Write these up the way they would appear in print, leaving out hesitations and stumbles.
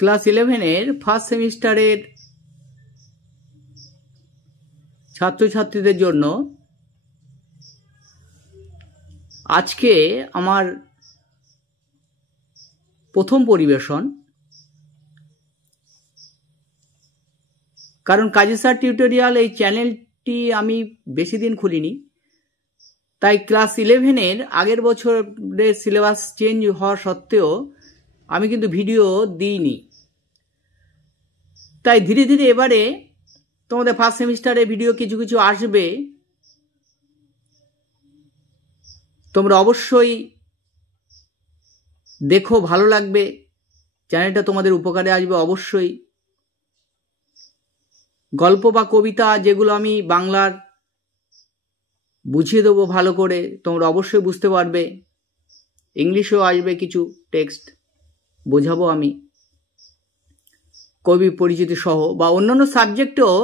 Class 11-এর first সেমিস্টারের ছাত্রছাত্রীদের জন্য আজকে আমার প্রথম পরিবেশন। কারণ কাজী স্যার টিউটোরিয়াল এই চ্যানেলটি আমি বেশি দিন খুলিনি, তাই ক্লাস 11-এর আগের বছরের সিলেবাস চেঞ্জ হওয়া সত্ত্বেও আমি কিন্তু ভিডিও দিইনি। তাই ধীরে ধীরে এবারে তোমাদের ফার্স্ট সেমিস্টারে ভিডিও কিছু কিছু আসবে। তোমরা অবশ্যই দেখো, ভালো লাগবে, চ্যানেলটা তোমাদের উপকারে আসবে অবশ্যই। গল্প বা কবিতা যেগুলো আমি বাংলার বুঝিয়ে দেবো ভালো করে, তোমরা অবশ্যই বুঝতে পারবে। ইংলিশেও আসবে কিছু টেক্সট, বোঝাবো আমি কবি পরিচিতি সহ, বা অন্যান্য সাবজেক্টেও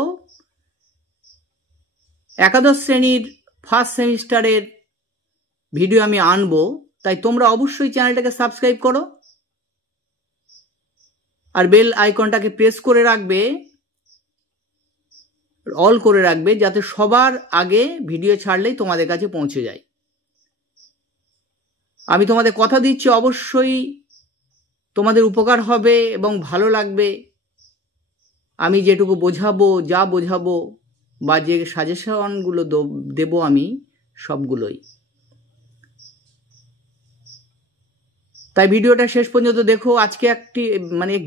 একাদশ শ্রেণীর ফার্স্ট সেমিস্টারের ভিডিও আমি আনবো। তাই তোমরা অবশ্যই চ্যানেলটাকে সাবস্ক্রাইব করো আর বেল আইকনটাকে প্রেস করে রাখবে, অল করে রাখবে, যাতে সবার আগে ভিডিও ছাড়লেই তোমাদের কাছে পৌঁছে যায়। আমি তোমাদের কথা দিচ্ছি অবশ্যই তোমাদের উপকার হবে এবং ভালো লাগবে। আমি যেটুকু বোঝাবো, যা বোঝাবো বা যে সাজেশনগুলো দেব আমি সবগুলোই। তাই ভিডিওটা শেষ পর্যন্ত দেখো। আজকে একটি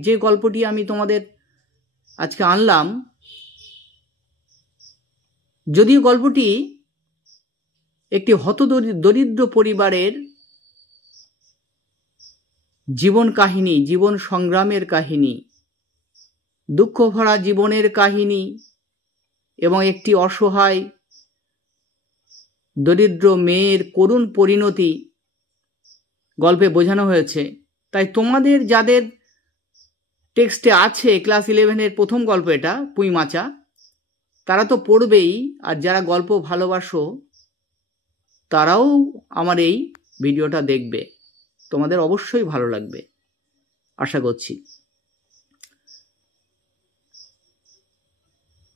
যে গল্পটি আমি তোমাদের আজকে আনলাম, যদিও গল্পটি একটি হতদরিদ্র পরিবারের জীবন কাহিনী, জীবন সংগ্রামের কাহিনী, দুঃখ ভরা জীবনের কাহিনী এবং একটি অসহায় দরিদ্র মেয়ের করুণ পরিণতি গল্পে বোঝানো হয়েছে। তাই তোমাদের যাদের টেক্সটে আছে ক্লাস 11-এর প্রথম গল্প এটা পুঁই মাচা, তারা তো পড়বেই, আর যারা গল্প ভালোবাসো তারাও আমার এই ভিডিওটা দেখবে। তোমাদের অবশ্যই ভালো লাগবে আশা করছি।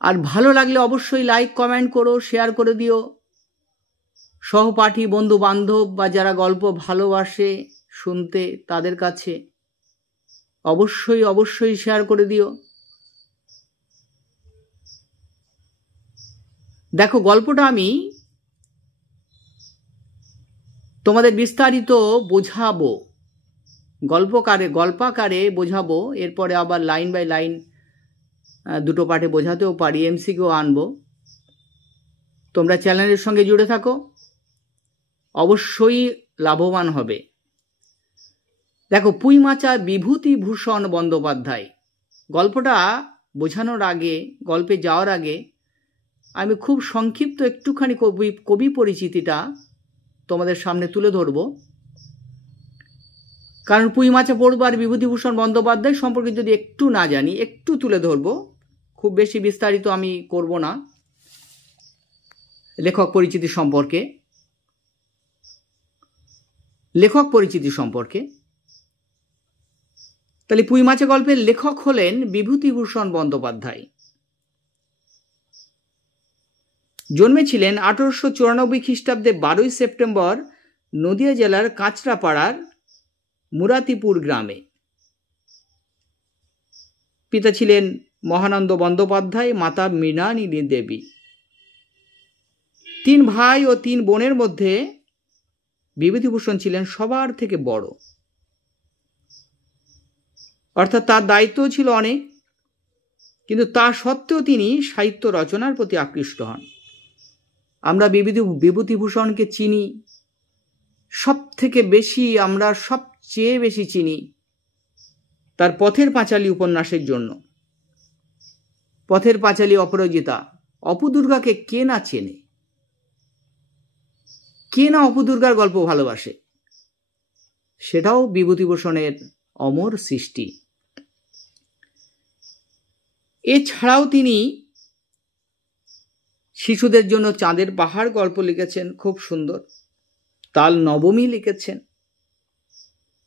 আর ভালো লাগলে অবশ্যই লাইক কমেন্ট করো, শেয়ার করে দিও সহপাঠী, বন্ধু বান্ধব বা যারা গল্প ভালোবাসে শুনতে তাদের কাছে অবশ্যই অবশ্যই শেয়ার করে দিও। দেখো, গল্পটা আমি তোমাদের বিস্তারিত বোঝাবো, গল্পাকারে বোঝাবো। এরপরে আবার লাইন বাই লাইন দুটো পার্টে বোঝাতেও পারি, এমসিকিউ আনবো। তোমরা চ্যানেলের সঙ্গে জুড়ে থাকো, অবশ্যই লাভবান হবে। দেখো, পুঁই মাচা বিভূতিভূষণ বন্দ্যোপাধ্যায়। গল্পটা বোঝানোর আগে, গল্পে যাওয়ার আগে আমি খুব সংক্ষিপ্ত একটুখানি কবি পরিচিতিটা তোমাদের সামনে তুলে ধরব। কারণ পুঁই মাচা পড়বো আর বিভূতিভূষণ বন্দ্যোপাধ্যায় সম্পর্কে যদি একটু না জানি, একটু তুলে ধরবো, খুব বেশি বিস্তারিত আমি করব না লেখক পরিচিতি সম্পর্কে। তাহলে পুঁই মাচা গল্পের লেখক হলেন বিভূতিভূষণ বন্দ্যোপাধ্যায়। জন্মেছিলেন 1894 খ্রিস্টাব্দে 12 সেপ্টেম্বর নদিয়া জেলার কাঁচরাপাড়ার মুরাতিপুর গ্রামে। পিতা ছিলেন মহানন্দ বন্দ্যোপাধ্যায়, মাতা মৃণালিনী দেবী। 3 ভাই ও 3 বোনের মধ্যে বিভূতিভূষণ ছিলেন সবার থেকে বড়, অর্থাৎ তার দায়িত্ব ছিল অনেক, কিন্তু তা সত্ত্বেও তিনি সাহিত্য রচনার প্রতি আকৃষ্ট হন। আমরা বিভূতিভূষণকে চিনি সবচেয়ে বেশি চিনি তার পথের পাঁচালী উপন্যাসের জন্য। পথের পাঁচালী অপরাজিতা। অপু দুর্গাকে কে না চেনে, কে না অপু দুর্গার গল্প ভালোবাসে? সেটাও বিভূতিভূষণের অমর সৃষ্টি। এছাড়াও তিনি শিশুদের জন্য চাঁদের পাহাড় গল্প লিখেছেন, খুব সুন্দর। তাল নবমী লিখেছেন,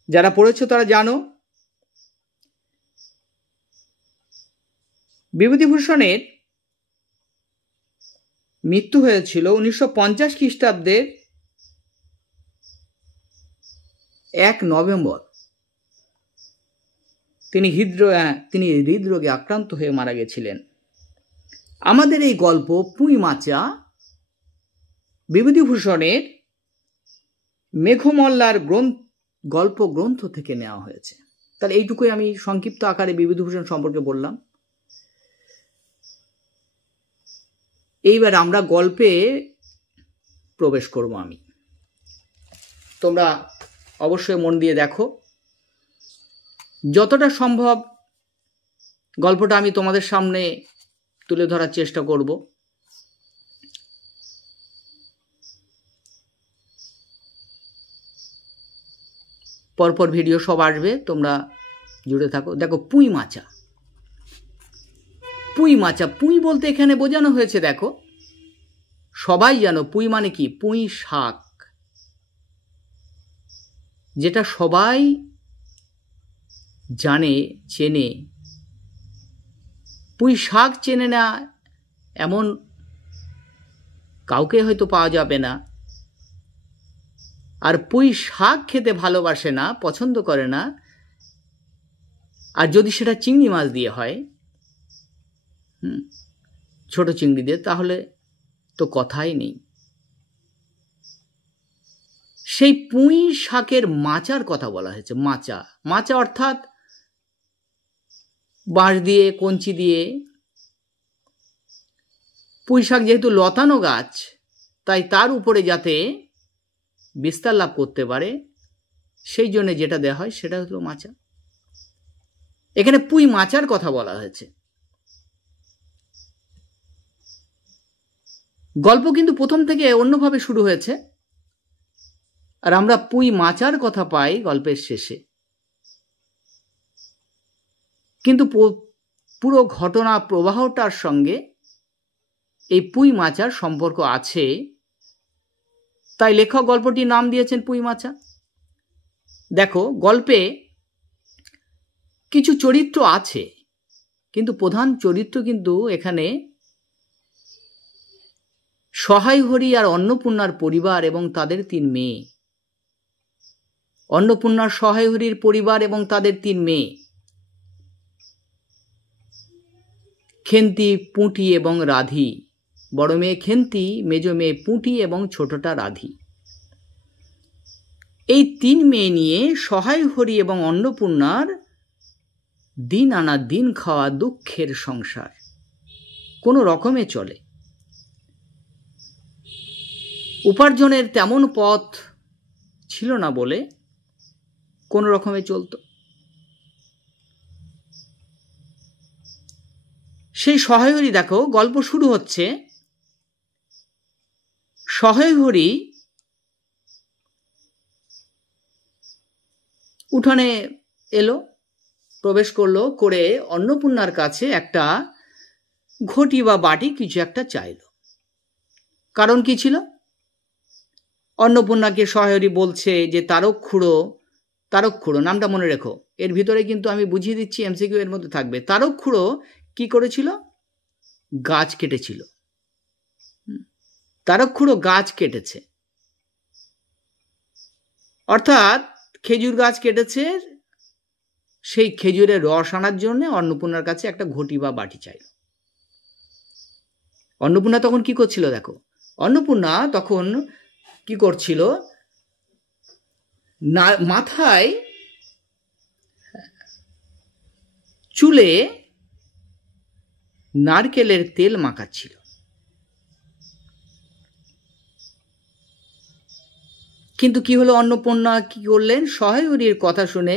যারা পড়েছ তারা জানো। বিভূতিভূষণের মৃত্যু হয়েছিল 1950 খ্রিস্টাব্দের 1 নভেম্বর। তিনি হৃদরোগে আক্রান্ত হয়ে মারা গেছিলেন। আমাদের এই গল্প পুঁই মাচা বিভূতিভূষণের মেঘমল্লার গল্প গ্রন্থ থেকে নেওয়া হয়েছে। তাহলে এইটুকুই আমি সংক্ষিপ্ত আকারে বিভূতিভূষণ সম্পর্কে বললাম। এইবার আমরা গল্পে প্রবেশ করব। তোমরা অবশ্যই মন দিয়ে দেখো, যতটা সম্ভব গল্পটা আমি তোমাদের সামনে তুলে ধরার চেষ্টা করব। পরপর ভিডিও সব আসবে, তোমরা জুড়ে থাকো। দেখো, পুঁই মাচা। পুঁই মাচা, পুঁই বলতে এখানে বোঝানো হয়েছে, দেখো সবাই জানো পুঁই মানে কি? পুঁই শাক, যেটা সবাই জানে, চেনে। পুঁই শাক চেনে না এমন কাউকে হয়তো পাওয়া যাবে না। আর পুঁই শাক খেতে ভালোবাসে না, পছন্দ করে না। আর যদি সেটা চিংড়ি মাছ দিয়ে হয়, ছোট চিংড়ি দিয়ে, তাহলে তো কথাই নেই। সেই পুঁই শাকের মাচার কথা বলা হয়েছে। মাচা, মাচা অর্থাৎ বাঁশ দিয়ে, কঞ্চি দিয়ে। পুঁই শাক যেহেতু লতানো গাছ, তাই তার উপরে যাতে বিস্তার লাভ করতে পারে, সেই জন্য যেটা দেওয়া হয় সেটা হলো মাচা। এখানে পুঁই মাচার কথা বলা হয়েছে। গল্প কিন্তু প্রথম থেকে অন্যভাবে শুরু হয়েছে, আর আমরা পুঁই মাচার কথা পাই গল্পের শেষে। কিন্তু পুরো ঘটনা প্রবাহটার সঙ্গে এই পুঁই মাচার সম্পর্ক আছে, তাই লেখক গল্পটির নাম দিয়েছেন পুঁই মাচা। দেখো, গল্পে কিছু চরিত্র আছে, কিন্তু প্রধান চরিত্র কিন্তু এখানে সহায় হরি আর অন্নপূর্ণার পরিবার এবং তাদের 3 মেয়ে। অন্নপূর্ণার, সহায় হরির পরিবার এবং তাদের 3 মেয়ে, খেন্তি, পুঁটি এবং রাধি। বড় মেয়ে খেন্তি, মেজ মেয়ে পুঁটি এবং ছোটটা রাধি। এই 3 মেয়ে নিয়ে সহায় হরি এবং অন্নপূর্ণার দিন আনা দিন খাওয়া দুঃখের সংসার কোনো রকমে চলে। উপার্জনের তেমন পথ ছিল না বলে কোনো রকমে চলত। সেই সহায় হরি, দেখো গল্প শুরু হচ্ছে, সহায় হরি উঠানে এলো, প্রবেশ করলো, করে অন্নপূর্ণার কাছে একটা ঘটি বা বাটি কিছু একটা চাইল। কারণ কি ছিল? অন্নপূর্ণাকে সহায় হরি বলছে যে তারক খুড়ো নামটা মনে রেখো, এর ভিতরে কিন্তু আমি বুঝিয়ে দিচ্ছি, এমসিকিউ এর মধ্যে থাকবে। তারক খুড়ো কি করেছিল? গাছ কেটেছিল। তারক খুড়ো গাছ কেটেছে, অর্থাৎ খেজুর গাছ কেটেছে। সেই খেজুরের রস আনার জন্য অন্নপূর্ণার কাছে একটা ঘটি বা বাটি চাইল। অন্নপূর্ণা তখন কি করছিল? দেখো, অন্নপূর্ণা তখন কি করছিল? মাথায়, চুলে নারকেলের তেল মাখাচ্ছিল। কিন্তু কি হলো? অন্নপূর্ণা কি করলেন? সহায় হরির কথা শুনে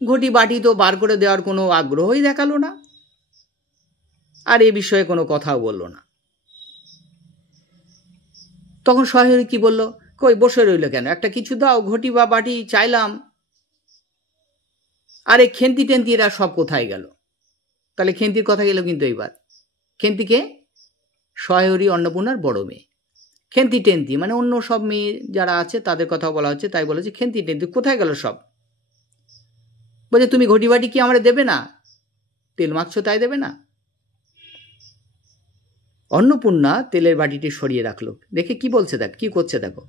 ঘটি বাটি তো বার করে দেওয়ার কোনো আগ্রহই দেখালো না, আর এ বিষয়ে কোনো কথাও বলল না। তখন সহায় হরি কি বলল? কই বসে রইল কেন? একটা কিছু দাও, ঘটি বা বাটি চাইলাম। আরে খেন্তি টেন্তি এরা সব কোথায় গেল? তাহলে খেন্তির কথা গেল কিন্তু এইবার। খেন্তিকে? সহায় হরি অন্নপূর্ণার বড় মেয়ে। খেন্তি টেন্তি মানে অন্য সব মেয়ে যারা আছে তাদের কথা বলা হচ্ছে, তাই বলেছে খেন্তি টেন্তি কোথায় গেল সব? বলছে তুমি ঘটি বাটি কি আমরা দেবে না? তেল মাখছো তাই দেবে না? অন্নপূর্ণা তেলের বাটিটি সরিয়ে রাখলো। দেখে কি বলছে, দেখ কি করছে, দেখো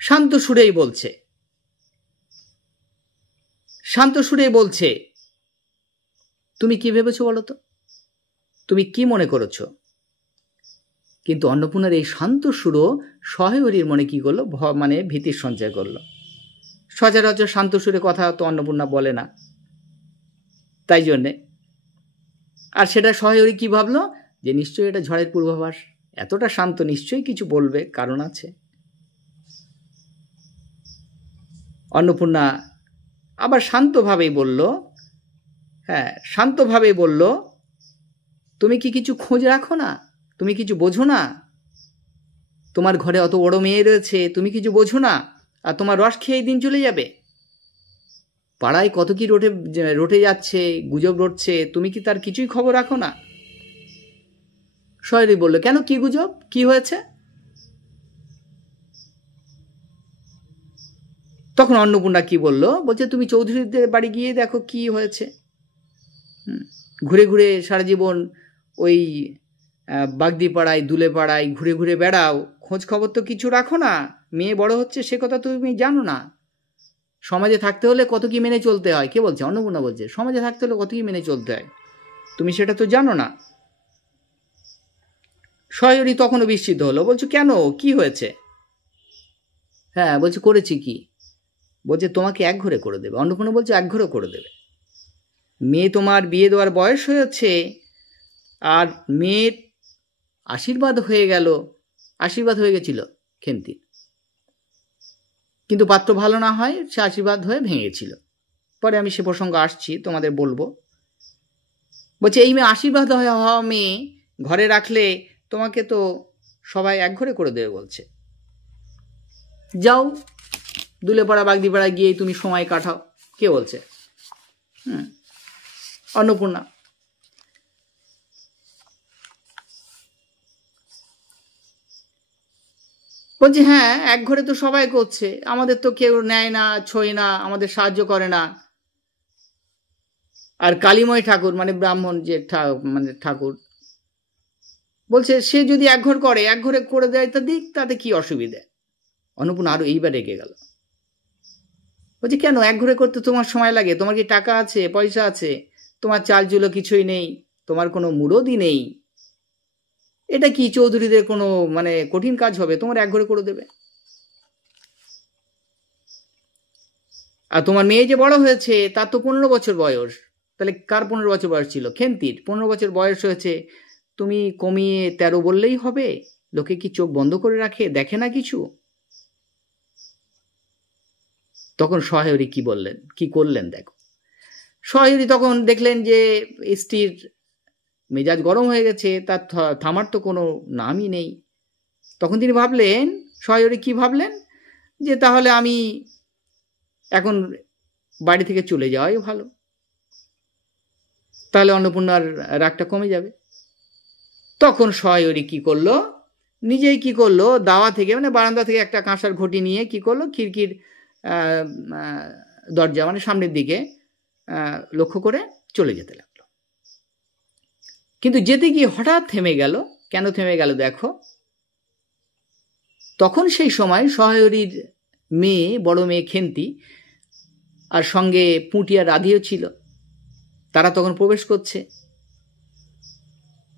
শান্ত সুরেই বলছে, শান্ত সুরেই বলছে, তুমি কি ভেবেছো বলো তো, তুমি কি মনে করেছো? কিন্তু অন্নপূর্ণার এই শান্ত সুরও সহায়রীর মনে কি করলো, মানে ভীতির সঞ্চয় করলো। সচরাচর শান্ত সুরে কথা তো অন্নপূর্ণা বলে না, তাই জন্যে। আর সেটা সহায়রী কি ভাবলো, যে নিশ্চয়ই এটা ঝড়ের পূর্বাভাস, এতটা শান্ত, নিশ্চয়ই কিছু বলবে, কারণ আছে। অন্নপূর্ণা আবার শান্তভাবেই বলল, হ্যাঁ শান্তভাবেই বলল, তুমি কি কিছু খোঁজ রাখো না, তুমি কিছু বোঝো না, তোমার ঘরে অত বড় মেয়ে রয়েছে, তুমি কিছু বোঝো না, আর তোমার রস খেয়ে দিন চলে যাবে। পাড়ায় কত কি রটে যাচ্ছে, গুজব রটছে, তুমি কি তার কিছুই খবর রাখো না? সহায়রী বলল, কেন, কি গুজব, কি হয়েছে? তখন অন্নপূর্ণা কি বলল, বলছে তুমি চৌধুরীদের বাড়ি গিয়ে দেখো কি হয়েছে। ঘুরে ঘুরে সারা জীবন ওই বাগদি পাড়ায়, দুলে পাড়ায় ঘুরে ঘুরে বেড়াও, খোঁজ খবর তো কিছু রাখো না, মেয়ে বড় হচ্ছে সে কথা তুমি জানো না। সমাজে থাকতে হলে কত কি মেনে চলতে হয়। কে বলছে? অন্নপূর্ণা বলছে, সমাজে থাকতে হলে কত কি মেনে চলতে হয়, তুমি সেটা তো জানো না। সহায়রী তখনও বিস্মিত হলো, বলছো কেন, কি হয়েছে? হ্যাঁ বলছে, করেছি কি? বলছে তোমাকে একঘরে করে দেবে। অন্নপূর্ণা বলছে, একঘরে করে দেবে? মেয়ে তোমার বিয়ে দেওয়ার বয়স হয়েছে, আর মেয়ের আশীর্বাদ হয়ে গেল, আশীর্বাদ হয়ে গেছিল খেন্তির, কিন্তু পাত্র ভালো না হয় সে আশীর্বাদ হয়ে ভেঙেছিল। পরে আমি সে প্রসঙ্গ আসছি, তোমাদের বলবো। বলছে এই মেয়ে আশীর্বাদ হওয়া মেয়ে ঘরে রাখলে তোমাকে তো সবাই একঘরে করে দেবে বলছে। যাও দুলেপাড়া বাগদিপাড়া গিয়ে তুমি সময় কাটাও। কে বলছে? অন্নপূর্ণা। বলছে হ্যাঁ একঘরে তো সবাই করছে, আমাদের তো কেউ নেয় না, ছোঁয় না, আমাদের সাহায্য করে না। আর কালীময় ঠাকুর মানে ব্রাহ্মণ যে মানে ঠাকুর বলছে সে যদি একঘর করে, একঘরে করে দেয় তা দিক, তাতে কি অসুবিধে? অন্নপূর্ণা আরো এইবার রেগে গেল। বলছে কেন, একঘরে করতে তোমার সময় লাগে? তোমার কি টাকা আছে, পয়সা আছে? তোমার চাল চুলো কিছুই নেই, তোমার কোনো মুরদি নেই, এটা কি চৌধুরীদের কোনো মানে কঠিন কাজ হবে তোমার একঘরে করে দেবে? আর তোমার মেয়ে যে বড় হয়েছে তার তো 15 বছর বয়স, তাহলে কার 15 বছর বয়স ছিল? খেন্তির 15 বছর বয়স হয়েছে, তুমি কমিয়ে 13 বললেই হবে? লোকে কি চোখ বন্ধ করে রাখে, দেখে না কিছু? তখন সহায়রী কি বললেন, কি করলেন দেখো। সহায়রী তখন দেখলেন যে স্ত্রীর মেজাজ গরম হয়ে গেছে, তার থামার তো কোনো নামই নেই। তখন তিনি ভাবলেন, সহায়রী কি ভাবলেন, যে তাহলে আমি এখন বাড়ি থেকে চলে যাওয়াই ভালো, তাহলে অন্নপূর্ণার রাগটা কমে যাবে। তখন সহায়রী কি করলো, নিজেই কি করলো, দাওয়া থেকে মানে বারান্দা থেকে একটা কাঁসার ঘটি নিয়ে কি করলো, খিড়কির দরজা মানে সামনের দিকে লক্ষ্য করে চলে যেতে লাগলো। কিন্তু যেতে গিয়ে হঠাৎ থেমে গেল। কেন থেমে গেল দেখো। তখন সেই সময় সহায়রীর মেয়ে, বড় মেয়ে খেন্তি, আর সঙ্গে পুঁটিয়া রাধিও ছিল, তারা তখন প্রবেশ করছে।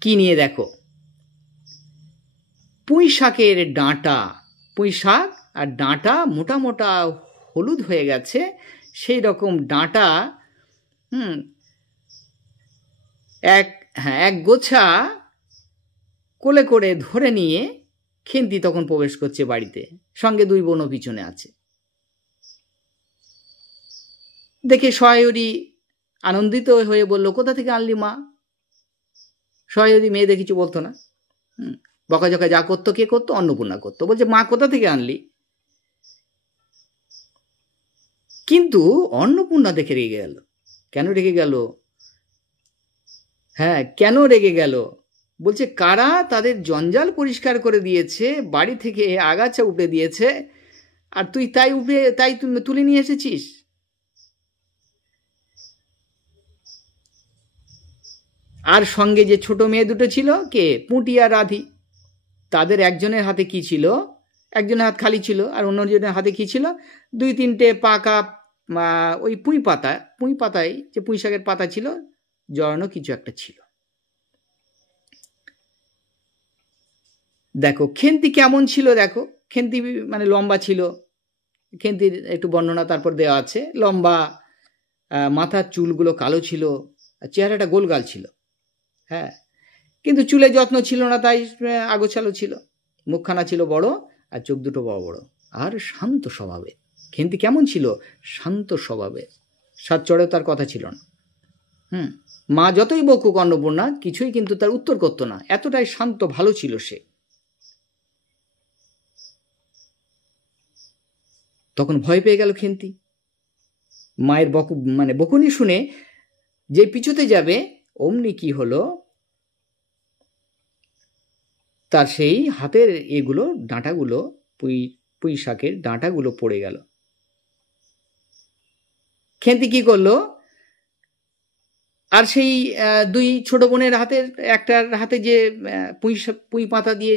কি নিয়ে দেখো, পুঁই শাকের ডাঁটা, পুঁই শাক আর ডাঁটা মোটা মোটা হলুদ হয়ে গেছে, সেই রকম ডাঁটা এক গোছা কোলে করে ধরে নিয়ে খেন্তি তখন প্রবেশ করছে বাড়িতে, সঙ্গে 2 বোনও পিছনে আছে। দেখে সহায়রী আনন্দিত হয়ে বলল, কোথা থেকে আনলি মা? সহায়রী মেয়েদের কিছু বলতো না, বকাঝকা যা করতো কে করতো? অন্নপূর্ণা করতো। বলছে মা কোথা থেকে আনলি? কিন্তু অন্নপূর্ণা দেখে রেগে গেল। কেন রেগে গেল? হ্যাঁ কেন রেগে গেল? বলছে কারা তাদের জঞ্জাল পরিষ্কার করে দিয়েছে, বাড়ি থেকে আগাছা উপড়ে দিয়েছে, আর তুই তাই তুলে নিয়ে এসেছিস? আর সঙ্গে যে ছোট মেয়ে দুটো ছিল, কে, পুঁটি আর রাধি, তাদের একজনের হাতে কি ছিল, একজনের হাত খালি ছিল আর অন্যজনের হাতে কি ছিল, 2-3টে পাকা ওই পুঁই পাতায় যে পুঁই শাকের পাতা ছিল জড়ানো কিছু একটা ছিল। দেখো খেন্তি কেমন ছিল, দেখো খেন্তি মানে লম্বা ছিল, খেন্তির একটু বর্ণনা তারপর দেওয়া আছে। লম্বা, মাথার চুলগুলো কালো ছিল, চেহারাটা গোলগাল ছিল। হ্যাঁ, কিন্তু চুলে যত্ন ছিল না, তাই আগোছালো ছিল। মুখখানা ছিল বড় আর চোখ দুটো বড় বড়, আর শান্ত স্বভাবে। খেন্তি কেমন ছিল, শান্ত স্বভাবে, সাতচড়েও তার কথা ছিল না। মা যতই বকুক অন্নপূর্ণা কিছুই কিন্তু তার উত্তর করতো না, এতটাই শান্ত ভালো ছিল সে। তখন ভয় পেয়ে গেল খেন্তি। মায়ের বকুনি শুনে যে পিছুতে যাবে, অমনি কি হলো, তার সেই হাতের এগুলো ডাঁটাগুলো, পুঁই শাকের ডাঁটাগুলো পড়ে গেল। খেন্তি কি করলো, আর সেই 2 ছোট বোনের হাতের একটার হাতে যে পুঁই পাতা দিয়ে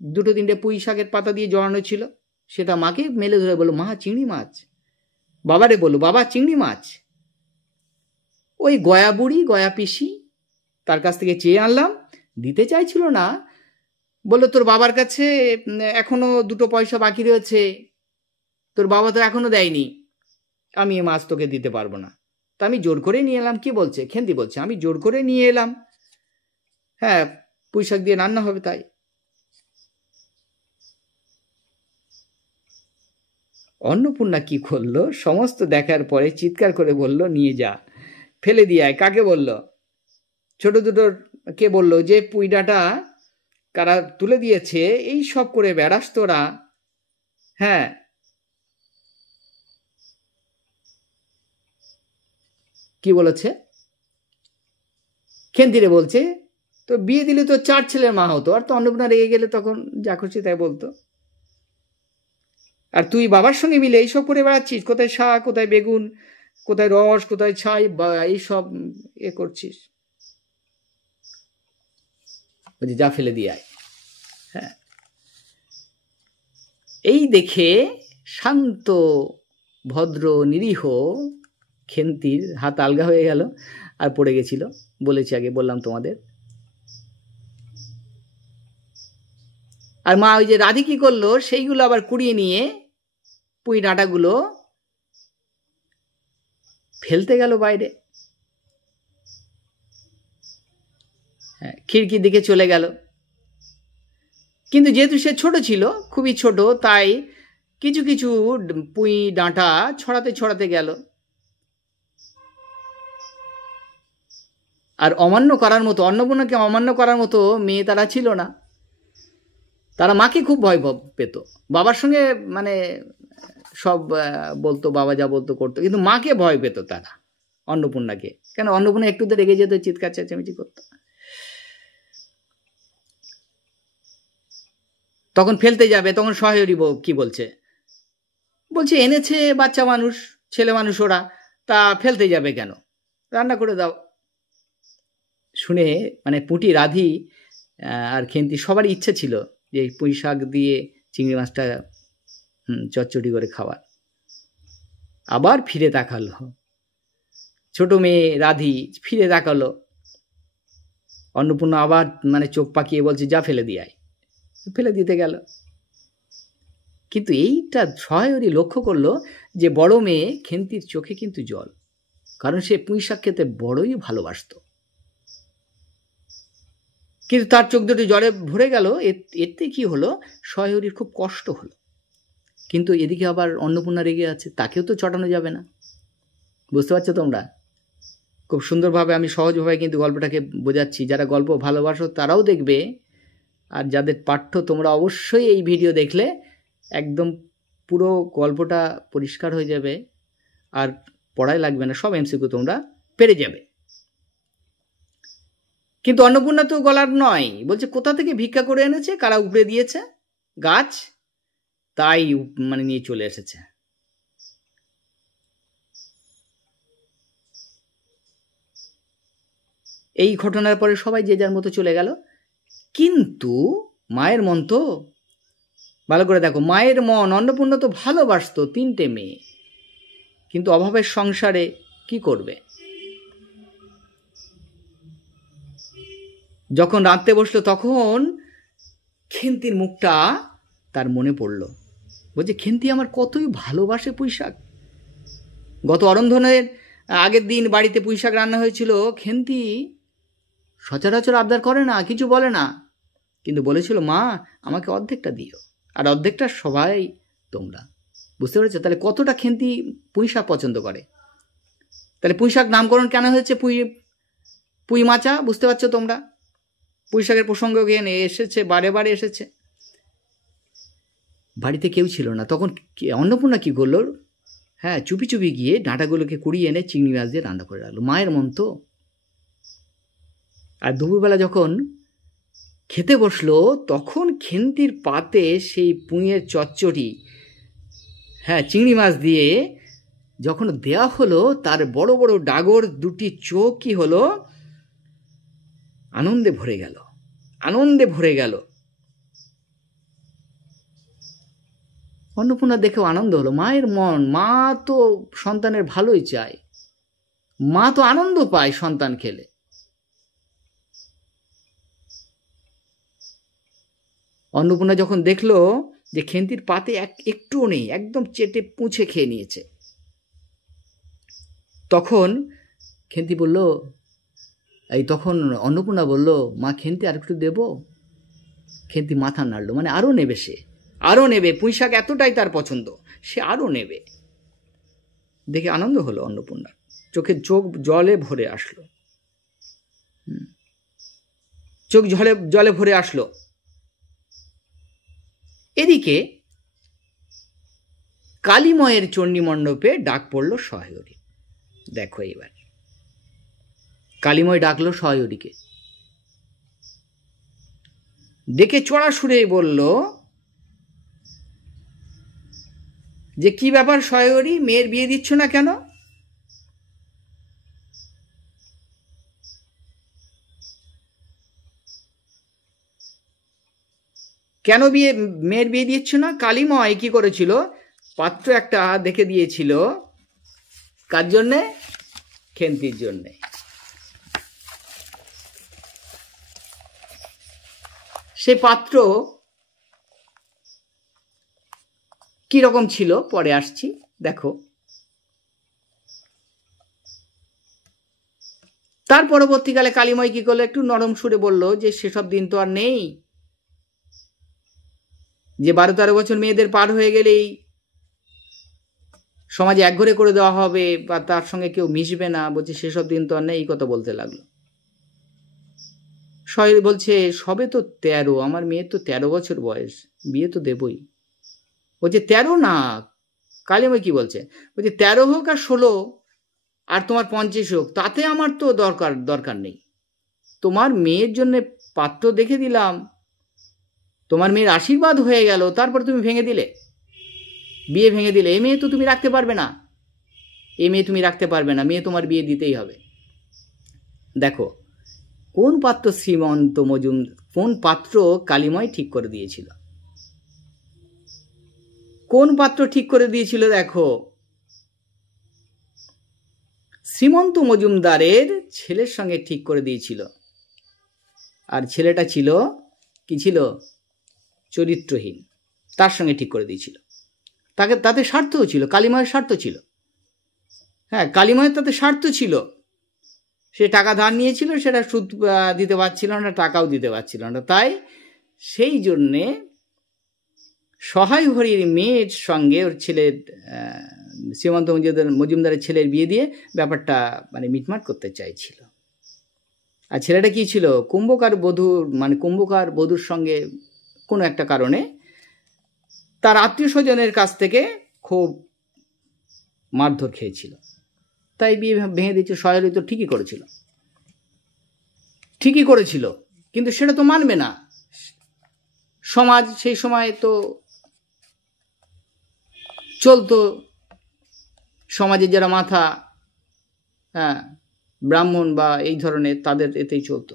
2-3টে পুঁই শাকের পাতা দিয়ে জড়ানো ছিল, সেটা মাকে মেলে ধরে বলল, মা চিংড়ি মাছ। বাবারে বলল, বাবা চিংড়ি মাছ। ওই গয়া বুড়ি, গয়া পিসি, তার কাছ থেকে চেয়ে আনলাম, দিতে চাইছিল না, বললো তোর বাবার কাছে এখনো 2 পয়সা বাকি রয়েছে, তোর বাবা তো এখনো দেয়নি, আমি এ মাছ তোকে দিতে পারবো না। তা আমি জোর করে নিয়ে এলাম। কি বলছে খেন্তি, বলছে আমি জোর করে নিয়ে এলাম, হ্যাঁ পুঁই শাক দিয়ে রান্না হবে তাই। অন্নপূর্ণা কি করলো, সমস্ত দেখার পরে চিৎকার করে বলল, নিয়ে যা, ফেলে দিয়ে আয়। কাকে বলল, ছোট দুটোর কে বলল যে পুঁই ডাঁটা কারা তুলে দিয়েছে, এই সব করে বেড়াস তোরা। হ্যাঁ, কি বলেছে, খেন্তিরে বলছে, তো বিয়ে দিলে তো 4 ছেলের মা হতো, আর তো অন্নপূর্ণা রেগে গেলে তখন যা খুশি তাই বলতো। আর তুই বাবার সঙ্গে মিলে এইসব করে বেড়াচ্ছিস, কোথায় শাক, কোথায় বেগুন, কোথায় রস, কোথায় ছাই, এইসব করছিস। বলছি যা, ফেলে দিয়ে আয়। হ্যাঁ, এই দেখে শান্ত ভদ্র নিরীহ খেন্তির হাত আলগা হয়ে গেল আর পড়ে গেছিল। বলেছি আগে, বললাম তোমাদের। আর মা ওই যে রাধি কি করলো, সেইগুলো আবার কুড়িয়ে নিয়ে পুঁই ডাঁটাগুলো ফেলতে গেল বাইরে, খিড়কির দিকে চলে গেল। কিন্তু যেহেতু সে ছোট ছিল, খুবই ছোট, তাই কিছু কিছু পুঁই ডাঁটা ছড়াতে ছড়াতে গেল। আর অমান্য করার মতো, অন্নপূর্ণাকে অমান্য করার মতো মেয়ে তারা ছিল না। তারা মাকে খুব ভয় পেত, বাবার সঙ্গে মানে সব বলতো, বাবা যা বলতো করতো, কিন্তু মাকে ভয় পেত তারা, অন্নপূর্ণাকে। কেন, অন্নপূর্ণা একটুতে রেগে যেত, চিৎকার চেঁচামেচি করতো। তখন ফেলতে যাবে, তখন সহায়রী কি বলছে, এনেছে বাচ্চা মানুষ, ছেলে মানুষ ওরা, তা ফেলতে যাবে কেন, রান্না করে দাও। শুনে মানে পুঁটি, রাধি আর খেন্তি সবারই ইচ্ছে ছিল যে পুঁই শাক দিয়ে চিংড়ি মাছটা চচ্চড়ি করে খাওয়ার। আবার ফিরে তাকালো, ছোট মেয়ে রাধি ফিরে তাকালো, অন্নপূর্ণা আবার মানে চোখ পাকিয়ে বলছে যা, ফেলে দিয়ে আয়। ফেলে দিতে গেল। কিন্তু এইটা সহায়রী লক্ষ্য করলো যে বড় মেয়ে খেন্তির চোখে কিন্তু জল, কারণ সে পুঁই শাক খেতে বড়ই ভালোবাসত। কিন্তু তার চোখ দুটো জলে ভরে গেল। এতে কি হলো, সহায়রীর খুব কষ্ট হলো। কিন্তু এদিকে আবার অন্নপূর্ণা রেগে আছে, তাকেও তো চটানো যাবে না। বুঝতে পারছো তোমরা? খুব সুন্দরভাবে আমি সহজভাবে কিন্তু গল্পটাকে বোঝাচ্ছি। যারা গল্প ভালোবাসো তারাও দেখবে, আর যাদের পাঠ্য তোমরা অবশ্যই এই ভিডিও দেখলে একদম পুরো গল্পটা পরিষ্কার হয়ে যাবে, আর পড়াই লাগবে না, সব এমসিকিউ তোমরা পেরে যাবে। কিন্তু অন্নপূর্ণা তো গলার নয়, বলছে কোথা থেকে ভিক্ষা করে এনেছে, কারা উপড়ে দিয়েছে গাছ, তাই মানে নিয়ে চলে এসেছে। এই ঘটনার পরে সবাই যে যার মতো চলে গেল। কিন্তু মায়ের মন তো, ভালো করে দেখো, মায়ের মন, অন্নপূর্ণা তো ভালোবাসতো 3টে মেয়ে, কিন্তু অভাবের সংসারে কি করবে? যখন রাঁধতে বসলো তখন খেন্তির মুখটা তার মনে পড়লো। বলছে, খেন্তি আমার কতই ভালোবাসে পুঁইশাক। গত অরন্ধনের আগের দিন বাড়িতে পুঁইশাক রান্না হয়েছিল। খেন্তি সচরাচর আবদার করে না, কিছু বলে না, কিন্তু বলেছিল, মা আমাকে অর্ধেকটা দিও, আর অর্ধেকটা সবাই তোমরা। বুঝতে পেরেছো তাহলে কতটা খেন্তি পুঁইশাক পছন্দ করে? তাহলে পুঁইশাক নামকরণ কেন হয়েছে পুঁই মাচা? বুঝতে পারছো তোমরা? পুঁইশাকের প্রসঙ্গ এসেছে, বারে বারে এসেছে। বাড়িতে কেউ ছিল না তখন। অন্নপূর্ণা কি করলো? হ্যাঁ, চুপি চুপি গিয়ে ডাঁটাগুলোকে কুড়িয়ে এনে চিংড়ি মাছ দিয়ে রান্না করে রাখলো। মায়ের মন তো। আর দুপুরবেলা যখন খেতে বসলো তখন খেন্তির পাতে সেই পুঁইয়ের চচ্চড়ি, হ্যাঁ, চিংড়ি মাছ দিয়ে যখন দেয়া হলো, তার বড় বড় ডাগর দুটি চোখ কি হলো? আনন্দে ভরে গেল, আনন্দে ভরে গেল। অন্নপূর্ণা দেখেও আনন্দ হলো। মায়ের মন, মা তো সন্তানের ভালোই চায়, মা তো আনন্দ পায় সন্তান খেলে। অন্নপূর্ণা যখন দেখলো যে খেন্তির পাতে একটুও নেই, একদম চেটে পুঁছে খেয়ে নিয়েছে, তখন খেন্তি বলল, তখন অন্নপূর্ণা বলল, মা খেন্তি আর একটু দেবো? খেন্তি মাথা নাড়লো, মানে আরও নেবে, সে আরও নেবে। পুঁইশাক এতটাই তার পছন্দ, সে আরও নেবে। দেখে আনন্দ হলো অন্নপূর্ণার, চোখ জলে ভরে আসলো। চোখ জলে ভরে আসলো। এদিকে কালীময়ের চণ্ডীমণ্ডপে ডাক পড়লো সহায়রী। দেখো এবার কালীময় ডাকলো সহায়রীকে, ডেকে চড়া সুরে বলল যে, কি ব্যাপার সহায়রী, মেয়ের বিয়ে দিচ্ছ না কেন? কেন মেয়ের বিয়ে দিচ্ছ না? কালীময় কি করেছিল? পাত্র একটা দেখে দিয়েছিল। কার জন্যে? খেন্তির জন্যে। সে পাত্র কি রকম ছিল পরে আসছি, দেখো। তার পরবর্তীকালে কালীময় কি করলো? একটু নরম সুরে বলল যে, সেসব দিন তো আর নেই, যে 12-13 বছর মেয়েদের পার হয়ে গেলেই সমাজে একঘরে করে দেওয়া হবে বা তার সঙ্গে কেউ মিশবে না। বলছে, সেসব দিন তো আর নেই। এই কথা বলতে লাগলো। সহায়রী বলছে, সবে তো 13, আমার মেয়ের তো 13 বছর বয়স, বিয়ে তো দেবই। বলছে, 13 না। কালীময় কি বলছে? বলছে, 13 হোক আর 16 আর তোমার 25 হোক, তাতে আমার তো দরকার নেই। তোমার মেয়ের জন্য পাত্র দেখে দিলাম, তোমার মেয়ের আশীর্বাদ হয়ে গেল, তারপর তুমি ভেঙে দিলে, বিয়ে ভেঙে দিলে। এ মেয়ে তো তুমি রাখতে পারবে না, এ মেয়ে তুমি রাখতে পারবে না, মেয়ে তোমার বিয়ে দিতেই হবে। দেখো কোন পাত্র শ্রীমন্ত কোন পাত্র কালীময় ঠিক করে দিয়েছিল, কোন পাত্র ঠিক করে দিয়েছিল? দেখো, শ্রীমন্ত মজুমদারের ছেলের সঙ্গে ঠিক করে দিয়েছিল। আর ছেলেটা ছিল কি? ছিল চরিত্রহীন। তার সঙ্গে ঠিক করে দিয়েছিল। তাতে স্বার্থও ছিল, কালীময়ের স্বার্থ ছিল। হ্যাঁ, কালীময়ের তাতে স্বার্থ ছিল। সে টাকা ধার নিয়েছিল, সেটা সুদ দিতে পারছিল না, টাকাও দিতে পারছিল না। তাই সেই জন্যে সহায় হরির মেয়ের সঙ্গে ওর ছেলের, শ্রীমন্ত মজুমদারের ছেলের বিয়ে দিয়ে ব্যাপারটা মানে মিটমাট করতে চাইছিল। আর ছেলেটা কি ছিল? কুম্ভকার বধূর সঙ্গে কোনো একটা কারণে তার আত্মীয় স্বজনের কাছ থেকে খুব মারধর খেয়েছিল, তাই বিয়ে ভেঙে দিয়েছে। সহায়রী তো ঠিকই করেছিল, কিন্তু সেটা তো মানবে না সমাজ। সেই সময় তো চলতো, সমাজের যারা মাথা, হ্যাঁ, ব্রাহ্মণ বা এই ধরনের, তাদের এতেই চলতো।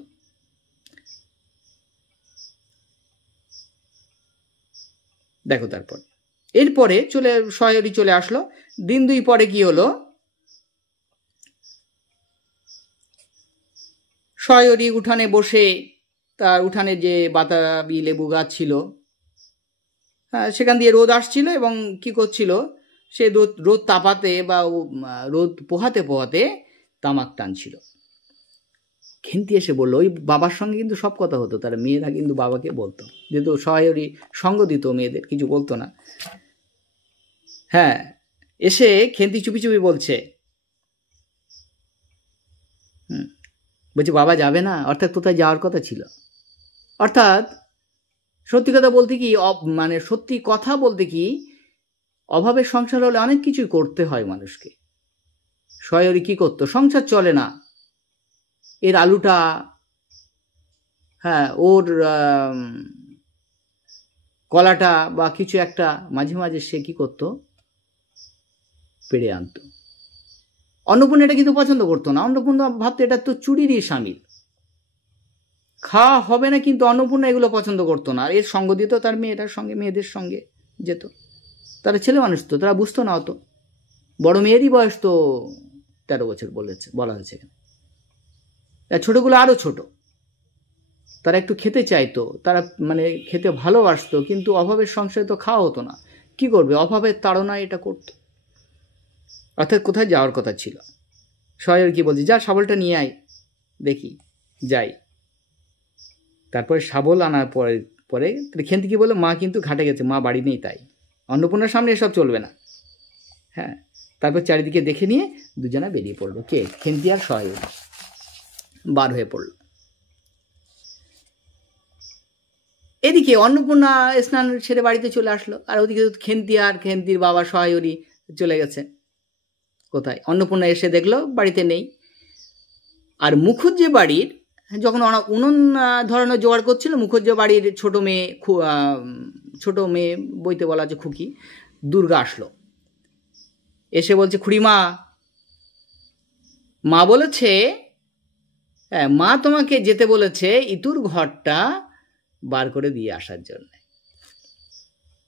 দেখো তারপর এরপরে সহায়রী চলে আসলো। দিন 2 পরে কি হলো, সহায়রী উঠানে বসে, তার উঠানে যে বাতাবি লেবু গাছ ছিল, সেখান দিয়ে রোদ আসছিল এবং কি করছিল, সে রোদ তাপাতে বা রোদ পোহাতে পোহাতে তামাক টানছিল। খেন্তি এসে বললো, ওই বাবার সঙ্গে কিন্তু সব কথা হতো, তার মেয়েরা কিন্তু বাবাকে বলতো, যেহেতু সহায়রী সঙ্গ দিত মেয়েদের, কিছু বলতো না। হ্যাঁ, এসে খেন্তি চুপি চুপি বলছে, বলছে বাবা যাবে না, অর্থাৎ কোথায় যাওয়ার কথা ছিল। অর্থাৎ সত্যি কথা বলতে কি, মানে সত্যি কথা বলতে কি, অভাবের সংসার হলে অনেক কিছুই করতে হয় মানুষকে। সহায়রী কি করতো, সংসার চলে না, এর আলুটা, হ্যাঁ ওর কলাটা বা কিছু একটা মাঝে মাঝে সে কি করতো, পেড়ে আনতো। অন্নপূর্ণা এটা কিন্তু পছন্দ করতো না। অন্নপূর্ণা ভাবতো এটা তো চুরিরই সামিল, খাওয়া হবে না, কিন্তু অন্নপূর্ণা এগুলো পছন্দ করতো না। আর এর সঙ্গ দিত তার মেয়েটার সঙ্গে, মেয়েদের সঙ্গে যেত। তারা ছেলে মানুষ তো, তারা বুঝতো না অত। বড় মেয়েরই বয়স তো 13 বছর বলা হয়েছে। ছোটগুলো আরো ছোট, তারা একটু খেতে চাইতো, তারা মানে খেতে ভালোবাসতো, কিন্তু অভাবের সংসারে তো খাওয়া হতো না। কি করবে, অভাবের তাড়নায় এটা করতো। অর্থাৎ কোথায় যাওয়ার কথা ছিল। সহায়রী কি বলছে, যা শাবলটা নিয়ে আয় দেখি, যাই। তারপরে শাবল আনার পরে খেন্তি কি বললো, মা কিন্তু ঘাটে গেছে, মা বাড়ি নেই, তাই অন্নপূর্ণার সামনে এসব চলবে না। হ্যাঁ, তারপর চারিদিকে দেখে নিয়ে দুজনা বেরিয়ে পড়লো, কে, খেন্তি আর সহায়রী বার হয়ে পড়ল। এদিকে অন্নপূর্ণা স্নান ছেড়ে বাড়িতে চলে আসলো, আর ওদিকে খেন্তি আর খেন্তির বাবা সহায়রী চলে গেছে কোথায়। অন্নপূর্ণা এসে দেখলো বাড়িতে নেই। আর মুখুজ্জে বাড়ির, যখন উনুন ধরানোর জোগাড় করছিল, মুখুজ্জে বাড়ির ছোট মেয়ে বইতে বলা আছে খুকি, দুর্গা আসলো। এসে বলছে, খুড়িমা, মা বলেছে, মা তোমাকে যেতে বলেছে ইতুর ঘরটা বার করে দিয়ে আসার জন্য।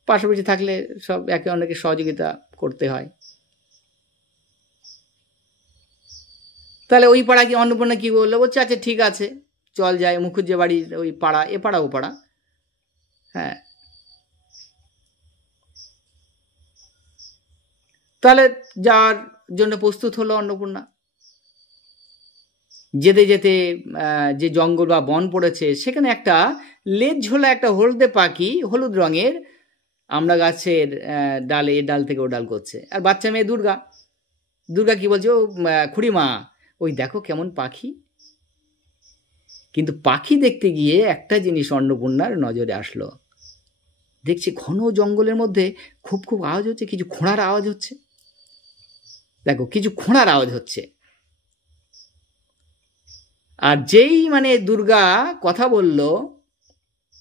পাশাপাশি থাকলে সব একে অন্যকে সহযোগিতা করতে হয়। তাহলে ওই পাড়া কি অন্নপূর্ণা কি বললো, বলছে আচ্ছা ঠিক আছে চল যাই, মুখুজ্জে বাড়ির ওই পাড়া, এ পাড়া ও পাড়া। হ্যাঁ, তাহলে যাওয়ার জন্য প্রস্তুত হলো অন্নপূর্ণা। যেতে যেতে যে জঙ্গল বা বন পড়েছে, সেখানে একটা লেজ ঝোলা একটা হলদে পাখি, হলুদ রঙের, আমড়া গাছের ডালে, এ ডাল থেকে ও ডাল করছে। আর বাচ্চা মেয়ে দুর্গা কি বলছে, ও খুড়িমা ওই দেখো কেমন পাখি। কিন্তু পাখি দেখতে গিয়ে একটা জিনিস অন্নপূর্ণার নজরে আসলো, দেখছি ঘন জঙ্গলের মধ্যে খুব খুব আওয়াজ হচ্ছে, কিছু খোঁড়ার আওয়াজ হচ্ছে। দেখো কিছু খোঁড়ার আওয়াজ হচ্ছে। আর যেই মানে দুর্গা কথা বলল,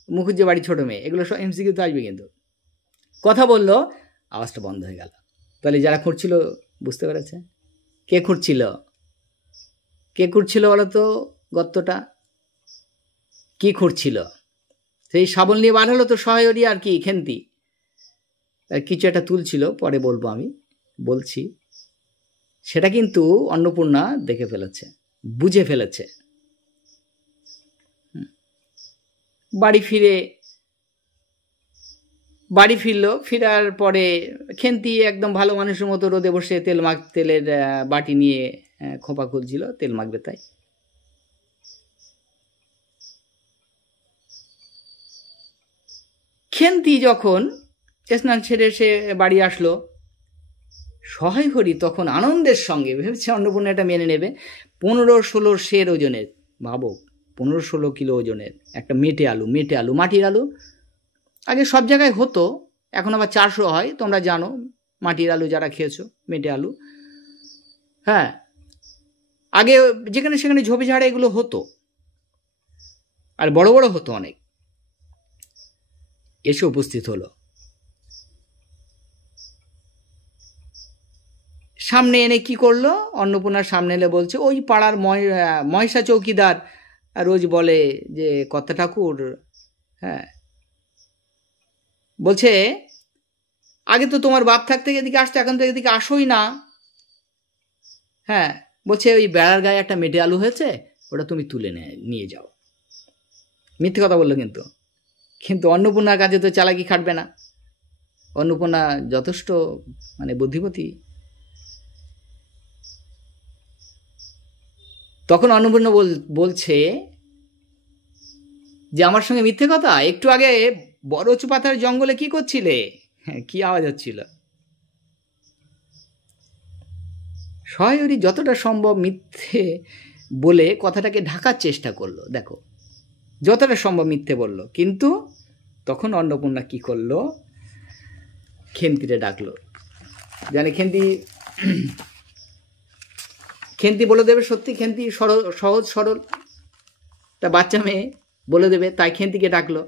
মুখুজ্জে বাড়ি ছোট মেয়ে, এগুলো সব এমসিকিউ তো আসবে, কিন্তু কথা বললো, আওয়াজটা বন্ধ হয়ে গেল। তাহলে যারা খুঁড়ছিল বুঝতে পেরেছে কে খুঁড়ছিল বলো তো গর্তটা, কি খুঁড়ছিল? সেই শাবল নিয়ে বার হলো তো সহায়রী আর কি খেন্তি, কিছু একটা তুলছিল, পরে বলবো, আমি বলছি। সেটা কিন্তু অন্নপূর্ণা দেখে ফেলেছে, বুঝে ফেলেছে। বাড়ি ফিরলো। ফিরার পরে খেন্তি একদম ভালো মানুষের মতো রোদে বসে তেলের বাটি নিয়ে খোঁপা খুলছিল, তেল মাখবে তাই। খেন্তি যখন স্নান ছেড়ে সে বাড়ি আসলো, সহায়রী তখন আনন্দের সঙ্গে ভেবেছে অন্নপূর্ণা এটা মেনে নেবে। 15-16 সের ওজনের, ভাবো 15-16 কিলো ওজনের একটা মেটে আলু, মাটির আলু। আগে সব জায়গায় হতো, এখন আবার 400 হয়, তোমরা জানো মাটির আলু যারা খেয়েছো, মেটে আলু। হ্যাঁ, আগে যেখানে সেখানে ঝোপে ঝাড়ে এগুলো হতো, আর বড় বড় হতো অনেক। এসে উপস্থিত হলো। সামনে এনে কি করলো, অন্নপূর্ণার সামনে এলে বলছে ওই পাড়ার মহেশা চৌকিদার রোজ বলে যে কর্তা ঠাকুর, হ্যাঁ বলছে আগে তো তোমার বাপ থাকতে এদিকে আসতো, এখন তো এদিকে আসোই না। হ্যাঁ বলছে ওই বেড়ার গায়ে একটা মেটে আলু হয়েছে, ওটা তুমি তুলে নিয়ে যাও। মিথ্যে কথা বললো কিন্তু, কিন্তু অন্নপূর্ণার কাছে তো চালাকি খাটবে না, অন্নপূর্ণা যথেষ্ট মানে বুদ্ধিমতী। তখন অন্নপূর্ণা বলছে যে আমার সঙ্গে মিথ্যে কথা, একটু আগে বরচ পাতার জঙ্গলে কি করছিলে? হ্যাঁ কি আওয়াজ হচ্ছিল? সহায়রি যতটা সম্ভব মিথ্যে বলে কথাটাকে ঢাকার চেষ্টা করলো। দেখো যতটা সম্ভব মিথ্যে বললো, কিন্তু তখন অন্নপূর্ণা কি করলো, খেন্তিরে ডাকলো। জানে খেন্তি বলে দেবে সত্যি, খেন্তি সহজ সরল তা বাচ্চা মেয়ে বলে দেবে, তাই খেন্তিকে ডাকলো।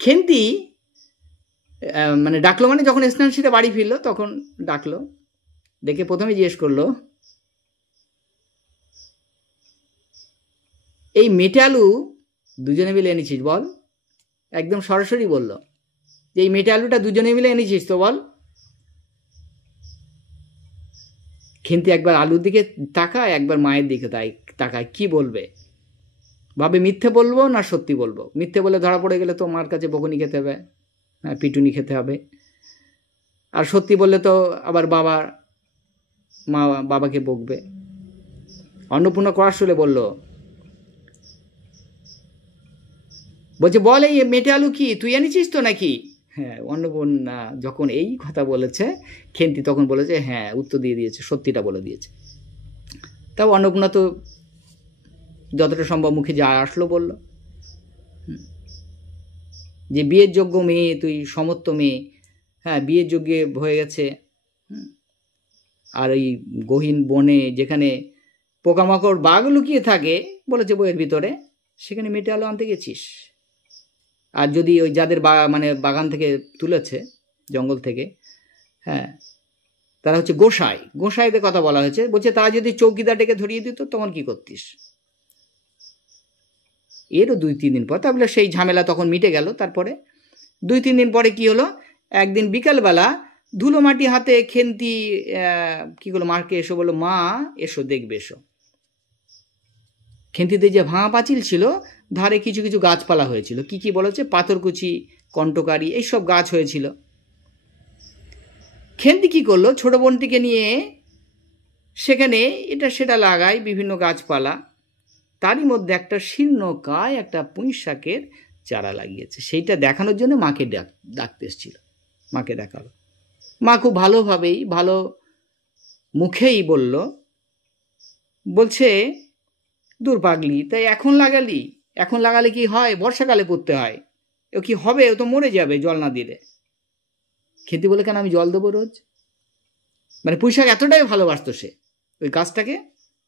খেন্তি মানে ডাকলো মানে যখন স্নান সেরে বাড়ি ফিরলো তখন ডাকলো, দেখে প্রথমে জিজ্ঞেস করলো এই মেটে আলু দুজনে মিলে এনেছিস বল? একদম সরাসরি বললো যে এই মেটে আলুটা দুজনে মিলে এনেছিস তো বল। খেন্তি একবার আলুর দিকে তাকায়, একবার মায়ের দিকে তাকায়, কি বলবে ভাবে, মিথ্যে বলবো না সত্যি বলবো? মিথ্যে বলে ধরা পড়ে গেলে তো মার কাছে বকুনি খেতে হবে, পিটুনি খেতে হবে, আর সত্যি বললে তো আবার বাবাকে বকবে। অন্নপূর্ণা কড়া শুলে বলছে বল এই মেটে আলু কি তুই এনেছিস তো নাকি? হ্যাঁ অন্নপূর্ণা যখন এই কথা বলেছে, খেন্তি তখন বলেছে হ্যাঁ, উত্তর দিয়ে দিয়েছে, সত্যিটা বলে দিয়েছে। তাও অন্নপূর্ণা তো যতটা সম্ভব মুখে যা আসলো বলল যে বিয়ের যোগ্য মেয়ে, তুই সমর্থ মেয়ে, হ্যাঁ বিয়ের যোগ্যে হয়ে গেছে, আর ওই গহীন বনে যেখানে পোকামাকড় বাঘ লুকিয়ে থাকে বলেছে বইয়ের ভিতরে, সেখানে মেটে আলু আনতে গেছিস। আর যদি ওই যাদের মানে বাগান থেকে তুলেছে জঙ্গল থেকে, হ্যাঁ তারা হচ্ছে গোসাইদের কথা বলা হয়েছে, বলছে তারা যদি চৌকিদারটাকে ধরিয়ে দিত তখন কি করতিস? এরও 2-3 দিন পর তাহলে সেই ঝামেলা তখন মিটে গেল। তারপরে 2-3 দিন পরে কি হলো, একদিন বিকালবেলা ধুলো মাটি হাতে খেন্তি কি করলো, মাকে এসো বললো মা এসো দেখবে এসো। খেন্তিতে যে ভাঙা পাঁচিল ছিল ধারে কিছু কিছু গাছপালা হয়েছিল, কি কি বলেছে, পাথরকুচি, কণ্টকারি, এইসব গাছ হয়েছিল। খেন্তি কি করলো, ছোট বোনটিকে নিয়ে সেখানে এটা সেটা লাগায় বিভিন্ন গাছপালা, তারই মধ্যে একটা শীর্ণকায় একটা পুঁই শাকের চারা লাগিয়েছে, সেইটা দেখানোর জন্য মাকে ডাকতে এসেছিল। মাকে দেখালো, মা খুব ভালোভাবেই ভালো মুখেই বলছে দূর পাগলি, তাই এখন লাগালে কি হয়, বর্ষাকালে পুঁততে হয়, ও কি হবে, ও তো মরে যাবে জল না দিলে। খেন্তি বলে কেন আমি জল দেবো রোজ? মানে পুঁই শাক এতটাই ভালোবাসতো সে ওই গাছটাকে,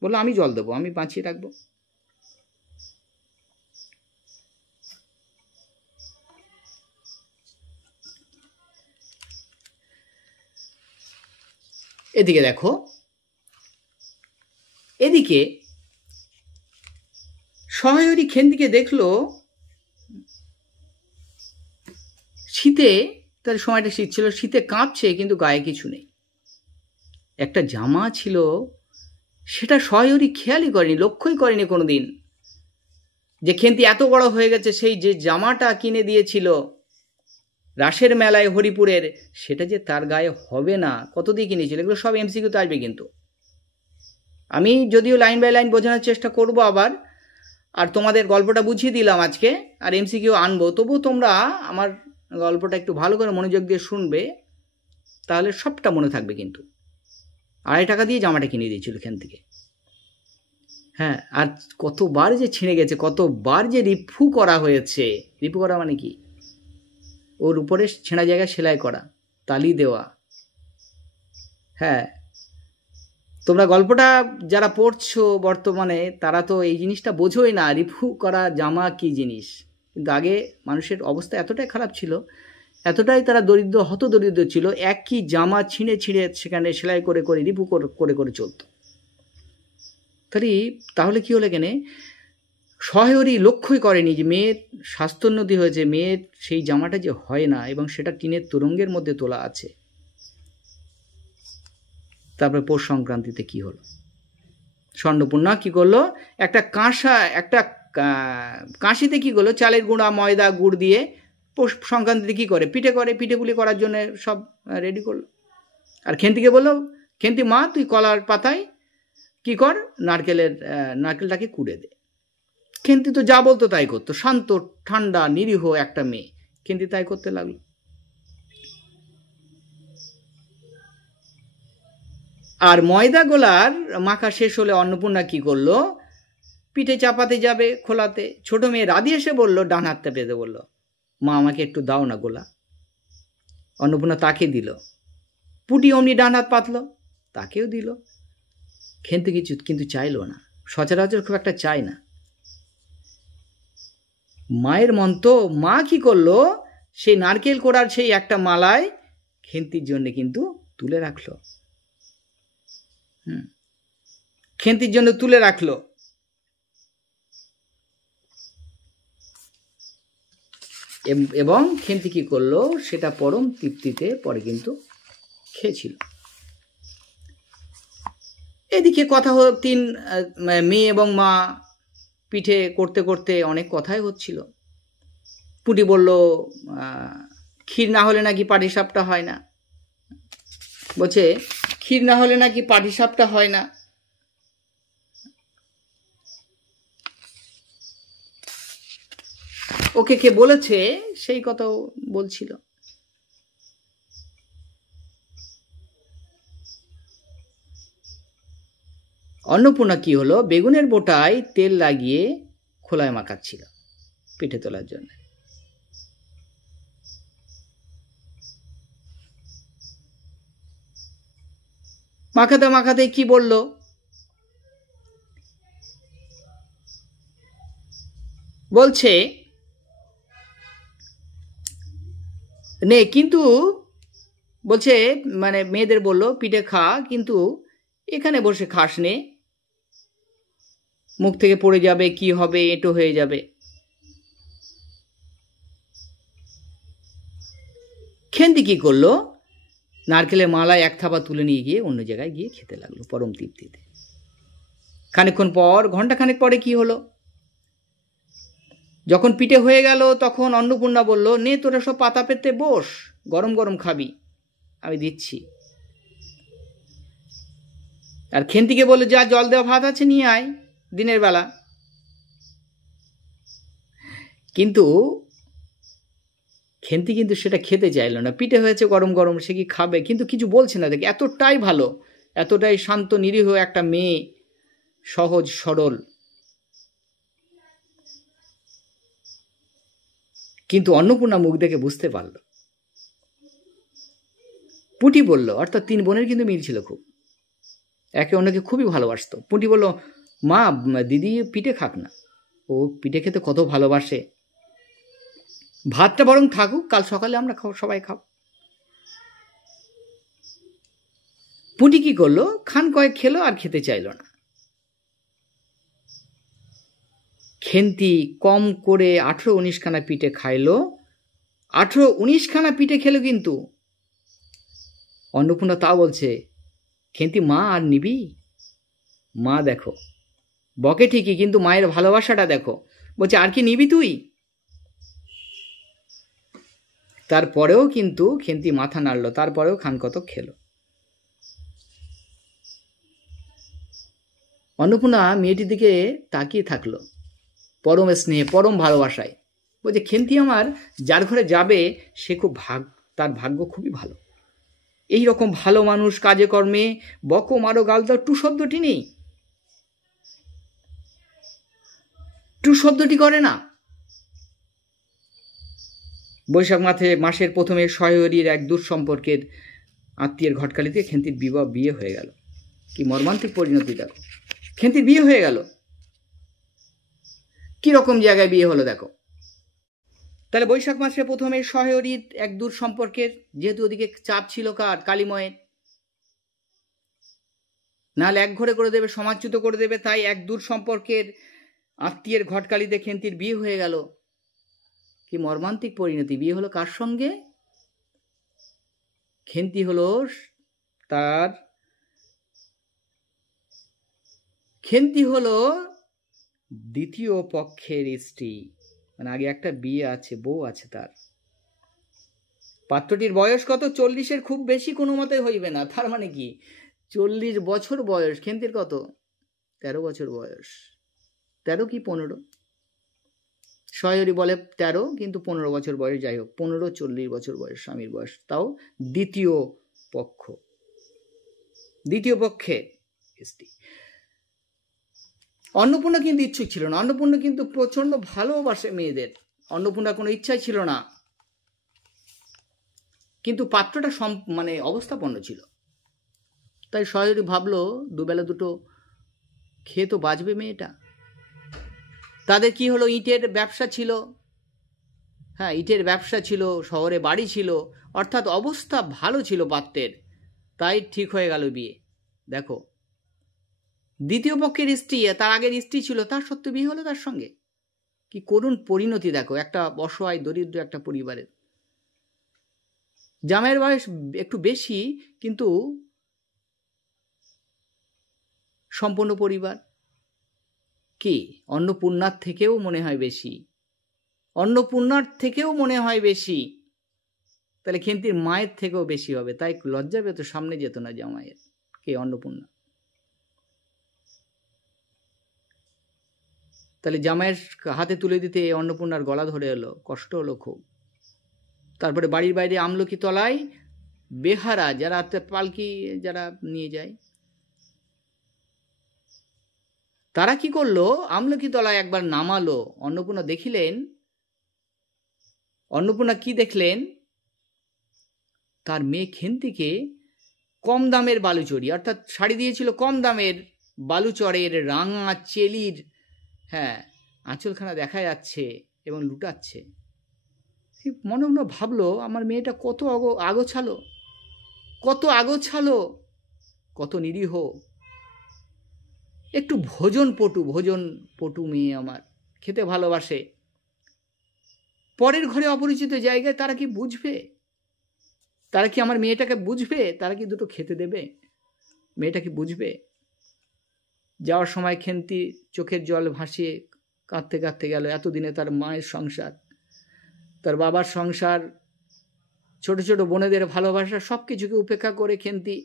বললো আমি জল দেবো, আমি বাঁচিয়ে রাখবো। এদিকে দেখো, এদিকে সহায়রী খেন্তিকে দেখলো শীতে, তার সময়টা শীত ছিল, শীতে কাঁপছে কিন্তু গায়ে কিছু নেই, একটা জামা ছিল, সেটা সহায়রী খেয়ালই করেনি, লক্ষ্যই করেনি কোনোদিন যে খেন্তি এত বড় হয়ে গেছে, সেই যে জামাটা কিনে দিয়েছিল রাসের মেলায় হরিপুরের, সেটা যে তার গায়ে হবে না, কত দিয়ে কিনেছিল, এগুলো সব এমসিকিউতে আসবে। কিন্তু আমি যদিও লাইন বাই লাইন বোঝানোর চেষ্টা করব আবার, আর তোমাদের গল্পটা বুঝিয়ে দিলাম আজকে, আর এমসিকিউ আনবো, তবুও তোমরা আমার গল্পটা একটু ভালো করে মনোযোগ দিয়ে শুনবে, তাহলে সবটা মনে থাকবে। কিন্তু 2.5 টাকা দিয়ে জামাটা কিনে দিয়েছিল এখান থেকে, হ্যাঁ, আর কতবার যে ছিঁড়ে গেছে, কতবার যে রিপু করা হয়েছে। রিপু করা মানে কি, ওর উপরে ছেঁড়া জায়গায় সেলাই করা, তালি দেওয়া। হ্যাঁ, তোমরা গল্পটা যারা পড়ছো বর্তমানে তারা তো এই জিনিসটা বোঝোই না, রিপু করা জামা কি জিনিস। কিন্তু আগে মানুষের অবস্থা এতটাই খারাপ ছিল, এতটাই তারা দরিদ্র, হতদরিদ্র ছিল, একই জামা ছিঁড়ে ছিঁড়ে সেখানে সেলাই করে করে রিপু করে করে চলত। তাহলে কি হলো, এখানে শহরই লক্ষ্যই করেনি যে মেয়ের স্বাস্থ্যোন্নতি হয়েছে, মেয়ের সেই জামাটা যে হয় না এবং সেটা টিনের তোরঙ্গের মধ্যে তোলা আছে। তারপরে পৌষ সংক্রান্তিতে কি হলো, স্বর্ণপূর্ণা কি করলো, একটা কাঁশিতে কি করলো, চালের গুঁড়া ময়দা গুড় দিয়ে পৌষ সংক্রান্তিতে কি করে, পিঠেপুলি করার জন্য সব রেডি করলো। আর খেন্তিকে বললো, খেন্তি মা তুই কলার পাতায় কি কর, নারকেলটাকে কুড়ে দে। খেন্তি তো যা বলতো তাই করতো, শান্ত ঠান্ডা নিরীহ একটা মেয়ে, খেন্তি তাই করতে লাগলো। আর ময়দা গোলার মাখা শেষ হলে অন্নপূর্ণা কি করলো, পিঠে চাপাতে যাবে খোলাতে, ছোট মেয়ে রাধি এসে বললো, ডান হাতটা পেতে বললো, মা আমাকে একটু দাও না গোলা। অন্নপূর্ণা তাকে দিল। পুটি অমনি ডান হাত পাতলো, তাকেও দিল। খেন্তি কিছু কিন্তু চাইলো না, সচরাচর খুব একটা চায় না। মায়ের মন তো, মা কি করলো, সেই নারকেল কোড়ার সেই একটা মালায় খেন্তির জন্য কিন্তু তুলে রাখলো। খেন্তির জন্য তুলে রাখলো। এবং খেন্তি কি করলো, সেটা পরম তৃপ্তিতে পরে কিন্তু খেয়েছিল। এদিকে কথা মেয়ে এবং মা পিঠে করতে করতে অনেক কথাই হচ্ছিল। পুটি বলল, ক্ষীর না হলে নাকি পাটিসাপটা হয় না। বলছে ক্ষীর না হলে নাকি পাটিসাপটা হয় না। ওকে কে বলেছে সেই কথাও বলছিল। অন্নপূর্ণা কি হলো, বেগুনের বোটায় তেল লাগিয়ে খোলায় মাখাচ্ছিল পিঠে তোলার জন্য। মাখাতে মাখাতে কি বলল, বলছে নে, কিন্তু বলছে মানে মেয়েদের বলল পিঠে খা, কিন্তু এখানে বসে খাস নে, মুখ থেকে পড়ে যাবে, কি হবে, এঁটো হয়ে যাবে। খেন্তি কি করলো, নারকেলের মালায় এক থাবা তুলে নিয়ে গিয়ে অন্য জায়গায় গিয়ে খেতে লাগলো পরম তৃপ্তিতে। খানিকক্ষণ পর, ঘন্টাখানেক পরে কি হলো, যখন পিঠে হয়ে গেল তখন অন্নপূর্ণা বলল, নে তোরা সব পাতা পেতে বস, গরম গরম খাবি, আমি দিচ্ছি। আর খেন্তিকে বললো, যা জল দেওয়া ভাত আছে নিয়ে আয় দিনের বেলা। কিন্তু খেন্তি কিন্তু সেটা খেতে চাইলো না। পিঠে হয়েছে গরম গরম, সে কি খাবে, কিন্তু কিছু বলছে না। দেখে এতটাই ভালো, এতটাই শান্ত নিরীহ একটা মেয়ে, সহজ সরল। কিন্তু অন্নপূর্ণা মুখ দেখে বুঝতে পারল। পুটি বলল, অর্থাৎ 3 বোনের কিন্তু মিল ছিল খুব, একে অন্যকে খুবই ভালোবাসত। পুটি বলল, মা দিদি পিঠে খাক না, ও পিঠে খেতে কত ভালোবাসে, ভাতটা বরং থাকুক, কাল সকালে আমরা সবাই খাব। পুটি কি করলো, খান কয়েক খেলো আর খেতে চাইল না। খেন্তি কম করে 18-19 খানা পিঠে খাইলো। 18-19 খানা পিঠে খেলো, কিন্তু অন্নপূর্ণা তাও বলছে, খেন্তি মা আর নিবি? মা দেখো বকে ঠিকই, কিন্তু মায়ের ভালোবাসাটা দেখো, বলছে আর কি নিবি তুই? তারপরেও কিন্তু খেন্তি মাথা নাড়লো, তারপরেও খান কতক খেলো। অন্নপূর্ণা মেয়েটির দিকে তাকিয়ে থাকলো পরম স্নেহে, পরম ভালোবাসায়। বলছে, খেন্তি আমার যার ঘরে যাবে সে খুব তার ভাগ্য খুবই ভালো। এই রকম ভালো মানুষ, কাজে কর্মে বকো মারো গাল দাও, টু শব্দটি নেই, টু শব্দটি করে না। বৈশাখ মাসের প্রথমে শহরের এক দূর সম্পর্কের আত্মীয়ের ঘটকালিতে খেন্তির বিয়ে হয়ে গেল। কি মর্মান্তিক পরিণতি দেখো, খেন্তির বিয়ে হয়ে গেল। কি রকম জায়গায় বিয়ে হলো দেখো। তাহলে বৈশাখ মাসে প্রথমে সহরির এক দূর সম্পর্কের, যেহেতু ওদিকে চাপ ছিল কার, কালীময়ের, নাহলে এক ঘরে করে দেবে, সমাজচ্যুত করে দেবে, তাই এক দূর সম্পর্কের আত্মীয়ের ঘটকালিতে খেন্তির বিয়ে হয়ে গেল। কি মর্মান্তিক পরিণতি! বিয়ে হলো কার সঙ্গে? খেন্তি হলো তার, খেন্তি হলো দ্বিতীয় পক্ষের স্ত্রী, মানে আগে একটা বিয়ে আছে, বউ আছে তার। পাত্রটির বয়স কত? 40-এর খুব বেশি কোনো মতে হইবে না। তার মানে কি 40 বছর বয়স। খেন্তির কত? 13 বছর বয়স। 13 কি 15? সহরি বলে 13, কিন্তু 15 বছর বয়স। যাই হোক, 15-40 বছর বয়স স্বামীর বয়স, তাও দ্বিতীয় পক্ষ, দ্বিতীয় পক্ষে স্ত্রী। অন্নপূর্ণা কিন্তু ইচ্ছুক ছিল না। অন্নপূর্ণা কিন্তু প্রচন্ড ভালোবাসে মেয়েদের। অন্নপূর্ণার কোনো ইচ্ছাই ছিল না, কিন্তু পাত্রটা মানে অবস্থাপন্ন ছিল। তাই সহরি ভাবলো দুবেলা দুটো খেয়ে তো বাঁচবে মেয়েটা। তাদের কি হলো, ইটের ব্যবসা ছিল। হ্যাঁ, ইটের ব্যবসা ছিল, শহরে বাড়ি ছিল, অর্থাৎ অবস্থা ভালো ছিল পাত্রের। তাই ঠিক হয়ে গেল বিয়ে। দেখো, দ্বিতীয় পক্ষের স্ত্রী, তার আগের স্ত্রী ছিল, তার সত্ত্বেও বিয়ে হলো তার সঙ্গে। কি করুণ পরিণতি দেখো একটা অসহায় দরিদ্র একটা পরিবারের। জামাইয়ের বয়স একটু বেশি, কিন্তু সম্পন্ন পরিবার। কি অন্নপূর্ণার থেকেও মনে হয় বেশি, অন্নপূর্ণার থেকেও মনে হয় বেশি। তাহলে খেন্তির মায়ের থেকেও বেশি হবে। তাই লজ্জা পেত, সামনে যেত না জামাইয়ের। কে? অন্নপূর্ণা। তাহলে জামাইয়ের হাতে তুলে দিতে অন্নপূর্ণার গলা ধরে এলো, কষ্ট হলো খুব। তারপরে বাড়ির বাইরে আমলকি তলায় বেহারা, যারা পালকি যারা নিয়ে যায়, তারা কি করলো, আমলকি তলায় একবার নামালো। অন্নপূর্ণা দেখিলেন, অন্নপূর্ণা কি দেখলেন, তার মেয়ে খেন্তিকে কম দামের বালুচরি, অর্থাৎ শাড়ি দিয়েছিল কম দামের বালুচরের রাঙা চেলির, হ্যাঁ, আঁচলখানা দেখা যাচ্ছে এবং লুটাচ্ছে। মনে মনে ভাবলো, আমার মেয়েটা কত আগোছালো, কত আগোছালো, কত নিরীহ, একটু ভোজন পটু মেয়ে আমার, খেতে ভালোবাসে। পরের ঘরে অপরিচিত জায়গায় তারা কি বুঝবে? তারা কি আমার মেয়েটাকে বুঝবে? তারা কি দুটো খেতে দেবে? মেয়েটা কি বুঝবে? যাওয়ার সময় খেন্তি চোখের জল ভাসিয়ে কাঁদতে কাঁদতে গেল। এতদিনে তার মায়ের সংসার, তার বাবার সংসার, ছোট ছোট বোনেদের ভালোবাসা, সব কিছুকে উপেক্ষা করে খেন্তি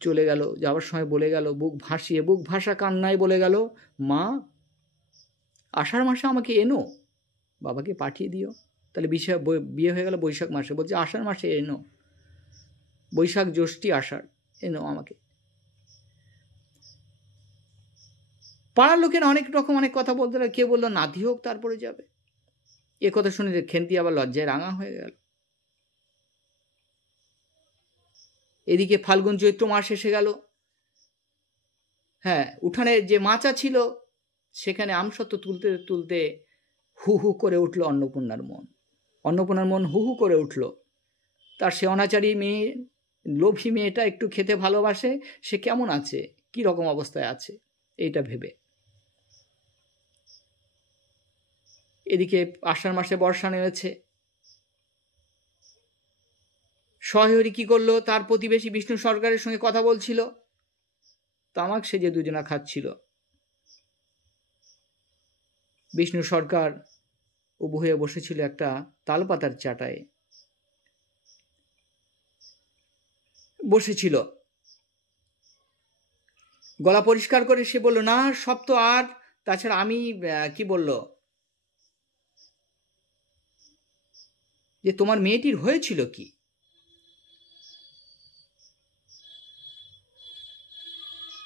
চলে গেল। যাওয়ার সময় বলে গেল, বুক ভাসা কান্নায় বলে গেল, মা, আষাঢ় মাসে আমাকে এনো, বাবাকে পাঠিয়ে দিও। তাহলে বিয়ে হয়ে গেল বৈশাখ মাসে। বলছে আষাঢ় মাসে এনো, বৈশাখ জ্যৈষ্ঠী আষাঢ় এনো আমাকে। পাড়ার লোকের অনেক রকম অনেক কথা বলতে লাগে। কে বললো নাতি হোক তারপরে যাবে। এ কথা শুনে খেন্তি আবার লজ্জায় রাঙা হয়ে গেল। এদিকে ফাল্গুন চৈত্র মাস এসে গেল। হ্যাঁ, উঠানে যে মাচা ছিল সেখানে আমসত্ত্ব তুলতে তুলতে হু হু করে উঠল অন্নপূর্ণার মন। অন্নপূর্ণার মন হু হু করে উঠল। তার সে অনাচারী মেয়ে, লোভী মেয়েটা একটু খেতে ভালোবাসে, সে কেমন আছে, কি রকম অবস্থায় আছে, এইটা ভেবে। এদিকে আষাঢ় মাসে বর্ষা নেমেছে। সহরি কি করলো, তার প্রতিবেশী বিষ্ণু সরকারের সঙ্গে কথা বলছিল। তামাক সেজে দুজনা খাচ্ছিল। বিষ্ণু সরকার উবু হয়ে বসেছিল একটা তালপাতার চাটায় বসেছিল। গলা পরিষ্কার করে সে বলল, না সব তো, আর তাছাড়া আমি কি বলল যে তোমার মেয়েটির হয়েছিল কি?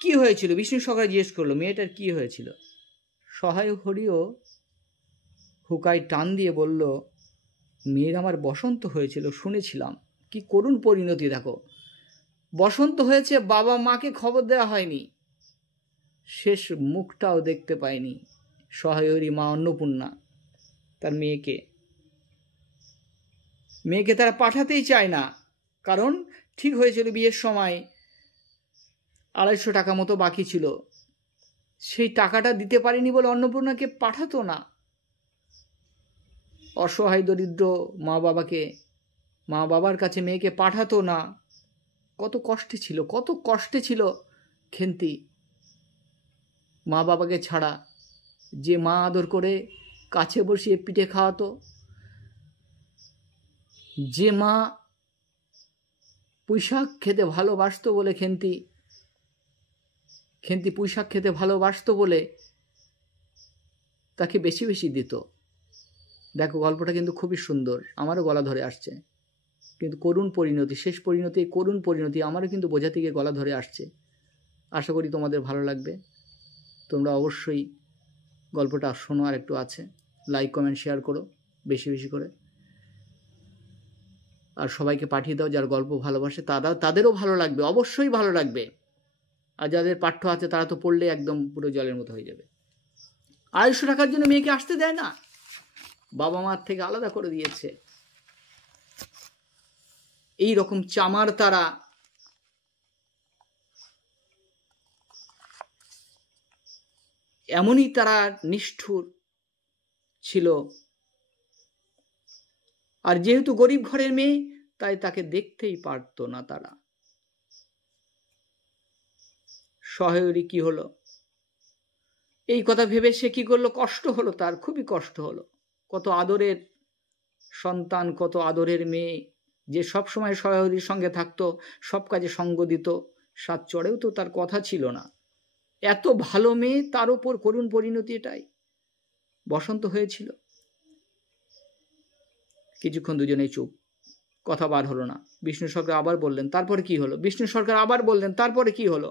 কি হয়েছিল? বিষ্ণু সরকার জিজ্ঞেস করলো, মেয়েটার কি হয়েছিল? সহায় হরিও হুকায় টান দিয়ে বলল, মেয়ের আমার বসন্ত হয়েছিল, শুনেছিলাম। কি করুণ পরিণতি দেখো, বসন্ত হয়েছে, বাবা মাকে খবর দেওয়া হয়নি, শেষ মুখটাও দেখতে পায়নি সহায়রী মা অন্নপূর্ণা। তার মেয়েকে তারা পাঠাতেই চায় না, কারণ ঠিক হয়েছিল বিয়ের সময় 250 টাকা মতো বাকি ছিল, সেই টাকাটা দিতে পারেনি বলে অন্নপূর্ণাকে পাঠাতো না। অসহায় দরিদ্র মা বাবার কাছে মেয়েকে পাঠাতো না। কত কষ্টে ছিল খেন্তি মা বাবাকে ছাড়া। যে মা আদর করে কাছে বসিয়ে পিঠে খাওয়াতো, যে মা পুঁইশাক খেতে ভালোবাসতো বলে খেন্তি পুঁইশাক খেতে ভালোবাসতো বলে তাকে বেশি বেশি দিত। দেখো, গল্পটা কিন্তু খুবই সুন্দর, আমারও গলা ধরে আসছে, কিন্তু করুণ পরিণতি, শেষ পরিণতি, করুণ পরিণতি আমারও কিন্তু বোঝাতে গিয়ে গলা ধরে আসছে। আশা করি তোমাদের ভালো লাগবে। তোমরা অবশ্যই গল্পটা শোনো, আর একটু আছে, লাইক কমেন্ট শেয়ার করো বেশি বেশি করে, আর সবাইকে পাঠিয়ে দাও যার গল্প ভালোবাসে, তাদেরও ভালো লাগবে, অবশ্যই ভালো লাগবে। আর যাদের পাঠ্য আছে তারা তো পড়লে একদম পুরো জলের মতো হয়ে যাবে। 250 টাকার জন্য মেয়েকে আসতে দেয় না, বাবা মার থেকে আলাদা করে দিয়েছে। এই রকম চামার তারা এমনই তারা নিষ্ঠুর ছিল। আর যেহেতু গরিব ঘরের মেয়ে, তাই তাকে দেখতেই পারতো না তারা। সহায়রী কি হলো, এই কথা ভেবে সে কি করলো, কষ্ট হলো, তার খুবই কষ্ট হলো। কত আদরের সন্তান, কত আদরের মেয়ে, যে সব সময় সহায়রীর সঙ্গে থাকতো, সব কাজে সঙ্গ দিত, সাত চড়েও তো তার কথা ছিল না। এত ভালো মেয়ে, তার উপর করুণ পরিণতি এটাই। বসন্ত হয়েছিল, কিছুক্ষণ দুজনেই চুপ, কথা বার হলো না। বিষ্ণু সরকার আবার বললেন, তারপরে কি হলো? বিষ্ণু সরকার আবার বললেন, তারপরে কি হলো?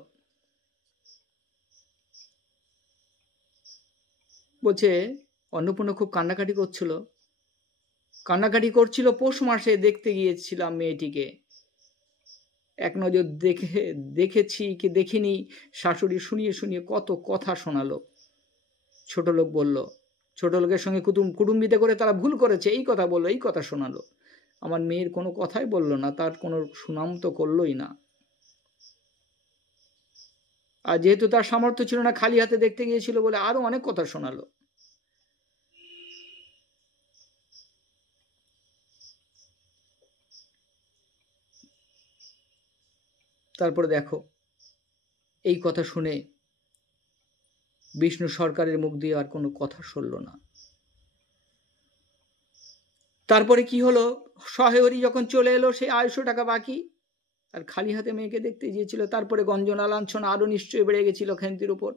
বলছে অন্নপূর্ণা খুব কান্নাকাটি করছিল। পৌষ মাসে দেখতে গিয়েছিলাম মেয়েটিকে, এক নজর দেখেছি কি দেখিনি, শাশুড়ি শুনিয়ে কত কথা শোনালো। ছোট লোক বলল, ছোট লোকের সঙ্গে কুটুম্বিতে করে তারা ভুল করেছে, এই কথা বললো, এই কথা শোনালো। আমার মেয়ের কোনো কথাই বললো না, তার কোনো সুনাম তো করলোই না। আর যেহেতু তার সামর্থ্য ছিল না, খালি হাতে দেখতে গিয়েছিল বলে আরো অনেক কথা শোনালো। তারপরে দেখো, এই কথা শুনে বিষ্ণু সরকারের মুখ দিয়ে আর কোনো কথা সরল না। তারপরে কি হলো, সহায়রী যখন চলে এলো, সেই 250 টাকা বাকি, আর খালি হাতে মেয়েকে দেখতে গিয়েছিল। তারপরে গঞ্জনা লাঞ্ছনা আরো নিশ্চয়ই বেড়ে গেছিল, খেন্তির উপর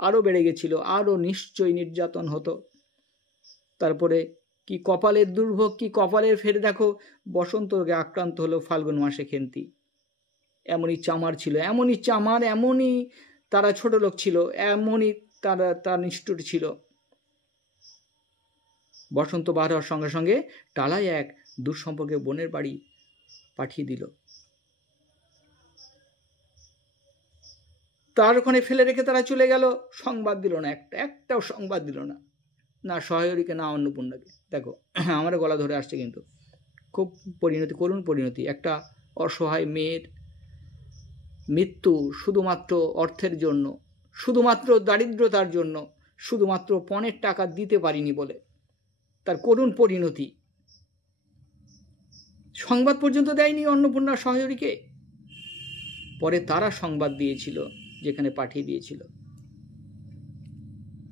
আরো বেড়ে গেছিল, আরো নিশ্চয়ই নির্যাতন হতো। তারপরে কি কপালের দুর্ভোগ, কি কপালের ফের দেখো, বসন্ত রোগে আক্রান্ত হলো ফাল্গুন মাসে খেন্তি। এমনই চামার ছিল, এমনই চামার, এমনই তারা ছোট লোক ছিল, এমনই তার নিষ্ঠুর ছিল। বসন্ত বার হওয়ার সঙ্গে সঙ্গে টালায় এক দূর সম্পর্কে বোনের বাড়ি পাঠিয়ে দিল। তার ওখানে ফেলে রেখে তারা চলে গেল, সংবাদ দিল না, একটাও সংবাদ দিল না, না সহায়রীকে না অন্নপূর্ণাকে। দেখো, আমার গলা ধরে আসছে, কিন্তু খুব পরিণতি, করুণ পরিণতি। একটা অসহায় মেয়ের মৃত্যু শুধুমাত্র অর্থের জন্য, শুধুমাত্র দারিদ্রতার জন্য, শুধুমাত্র পণের টাকা দিতে পারিনি বলে, তার করুণ পরিণতি। সংবাদ পর্যন্ত দেয়নি অন্নপূর্ণা সহায়রীকে। পরে তারা সংবাদ দিয়েছিল, যেখানে পাঠিয়ে দিয়েছিল।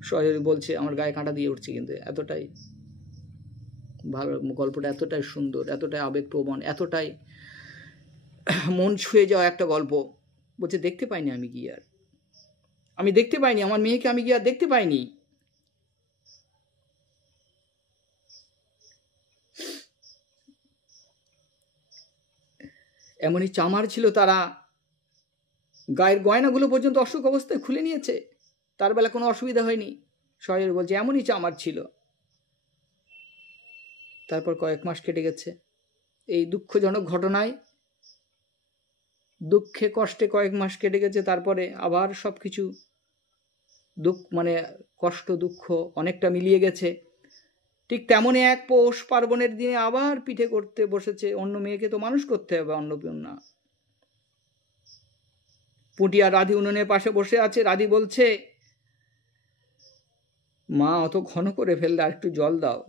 সহায়রী বলছে, আমার গায়ে কাঁটা দিয়ে উঠছে, কিন্তু এতটাই ভালো গল্পটা, এতটাই সুন্দর, এতটাই আবেগপ্রবণ, এতটাই মন ছুঁয়ে যাওয়া একটা গল্প। বলছে, দেখতে পাইনি আমি গিয়ে, আর আমি দেখতে পাইনি আমার মেয়েকে, আমি গিয়ে আর দেখতে পাইনি। এমনই চামার ছিল তারা, গায়ের গয়নাগুলো পর্যন্ত অসুখ অবস্থায় খুলে নিয়েছে, তার বেলা কোনো অসুবিধা হয়নি। সহায়রী বলছে, এমনই চামার ছিল। তারপর কয়েক মাস কেটে গেছে এই দুঃখজনক ঘটনায়, দুঃখে কষ্টে কয়েক মাস কেটে গেছে। তারপরে আবার সবকিছু কষ্ট দুঃখ অনেকটা মিলিয়ে গেছে। ঠিক তেমনই এক পৌষ পার্বণের দিনে আবার পিঠে করতে বসেছে। অন্য মেয়েকে তো মানুষ করতে হবে অন্নপূর্ণা। পুঁটি আর রাধি উনুনের পাশে বসে আছে। রাধি বলছে, মা অত ঘন করে ফেললে, আর একটু জল দাও।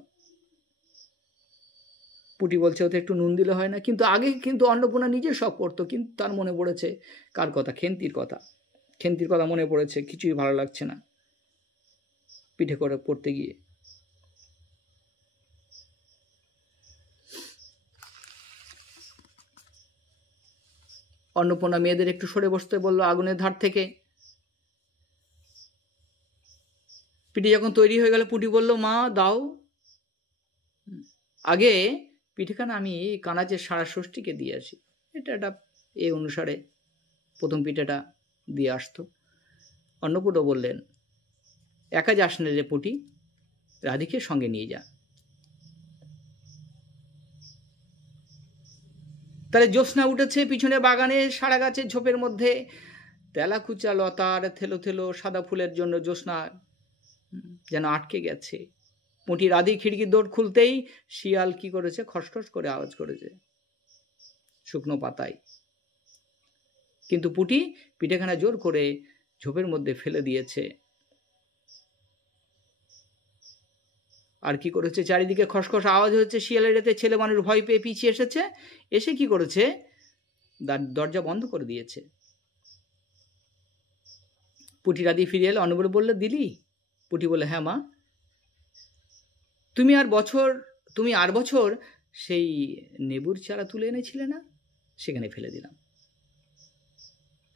পুঁটি বলছে, ওতে একটু নুন দিলে হয় না? কিন্তু আগে কিন্তু অন্নপূর্ণা নিজে সব করতো, কিন্তু তার মনে পড়েছে কার কথা? খেন্তির কথা। খেন্তির কথা মনে পড়েছে, কিছুই ভালো লাগছে না পিঠে করে করতে গিয়ে। অন্নপূর্ণা মেয়েদের একটু সরে বসতে বলল আগুনের ধার থেকে। পিঠে যখন তৈরি হয়ে গেল, পুঁটি বলল, মা দাও। আগে পিঠেখানা আমি কানাচের সারা ষষ্ঠীকে দিয়ে আসি। এটা এই অনুসারে প্রথম পিঠেটা দিয়ে আসতো। অন্নপূর্ণা বললেন, একা যাস না রে পুঁটি, রাধিকে সঙ্গে নিয়ে যা। তাহলে জ্যোৎস্না উঠেছে পিছনে বাগানে, সারা গাছের ঝোপের মধ্যে তেলাকুচা লতার থেলো থেলো সাদা ফুলের জন্য জ্যোৎস্না যেন আটকে গেছে। পুঁটি রাধি খিড়কির দৌড় খুলতেই শিয়াল কি করেছে? খসখস করে আওয়াজ করেছে শুকনো পাতায়। কিন্তু পুঁটি পিঠেখানা জোর করে ঝোপের মধ্যে ফেলে দিয়েছে। আর কি করেছে? চারিদিকে খসখস আওয়াজ হচ্ছে শিয়ালের এতে। ছেলে মানুষ ভয় পেয়ে পিছিয়ে এসেছে। এসে কি করেছে? দরজা বন্ধ করে দিয়েছে। পুঁটি রাধি ফিরে এলো। অন্নপূর্ণা বললে, দিলি? পুঁটি বলে, হ্যাঁ মা। তুমি আর বছর সেই নেবুর চারা তুলে এনেছিলে না? সেখানে ফেলে দিলাম।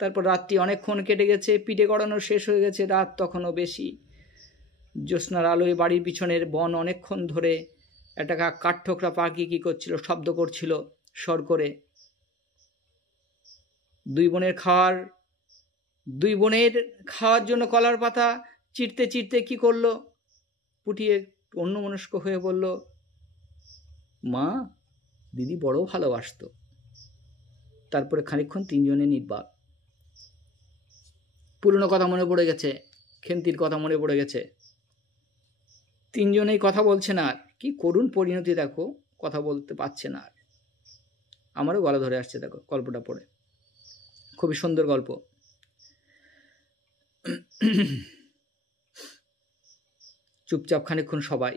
তারপর রাত্রি অনেকক্ষণ কেটে গেছে, পিঠে গড়ানো শেষ হয়ে গেছে। রাত তখনও বেশি। জ্যোৎস্নার আলোয় বাড়ির পিছনের বন অনেকক্ষণ ধরে একটা কাঠঠোকরা পাখি কি করছিল? শব্দ করছিল স্বর করে। দুই বোনের খাওয়ার জন্য কলার পাতা চিরতে চিরতে কি করলো? পুঁটি অন্যমনস্ক হয়ে বলল, মা, দিদি বড় ভালোবাসতো। তারপরে খানিকক্ষণ তিনজনে নির্বাক। পুরনো কথা মনে পড়ে গেছে, খেন্তির কথা মনে পড়ে গেছে। তিনজনেই কথা বলছে না। আর কি করুণ পরিণতি দেখো, কথা বলতে পারছে না আর। আমারও গলা ধরে আসছে দেখো গল্পটা পড়ে। খুবই সুন্দর গল্প। চুপচাপ খানিকক্ষণ সবাই।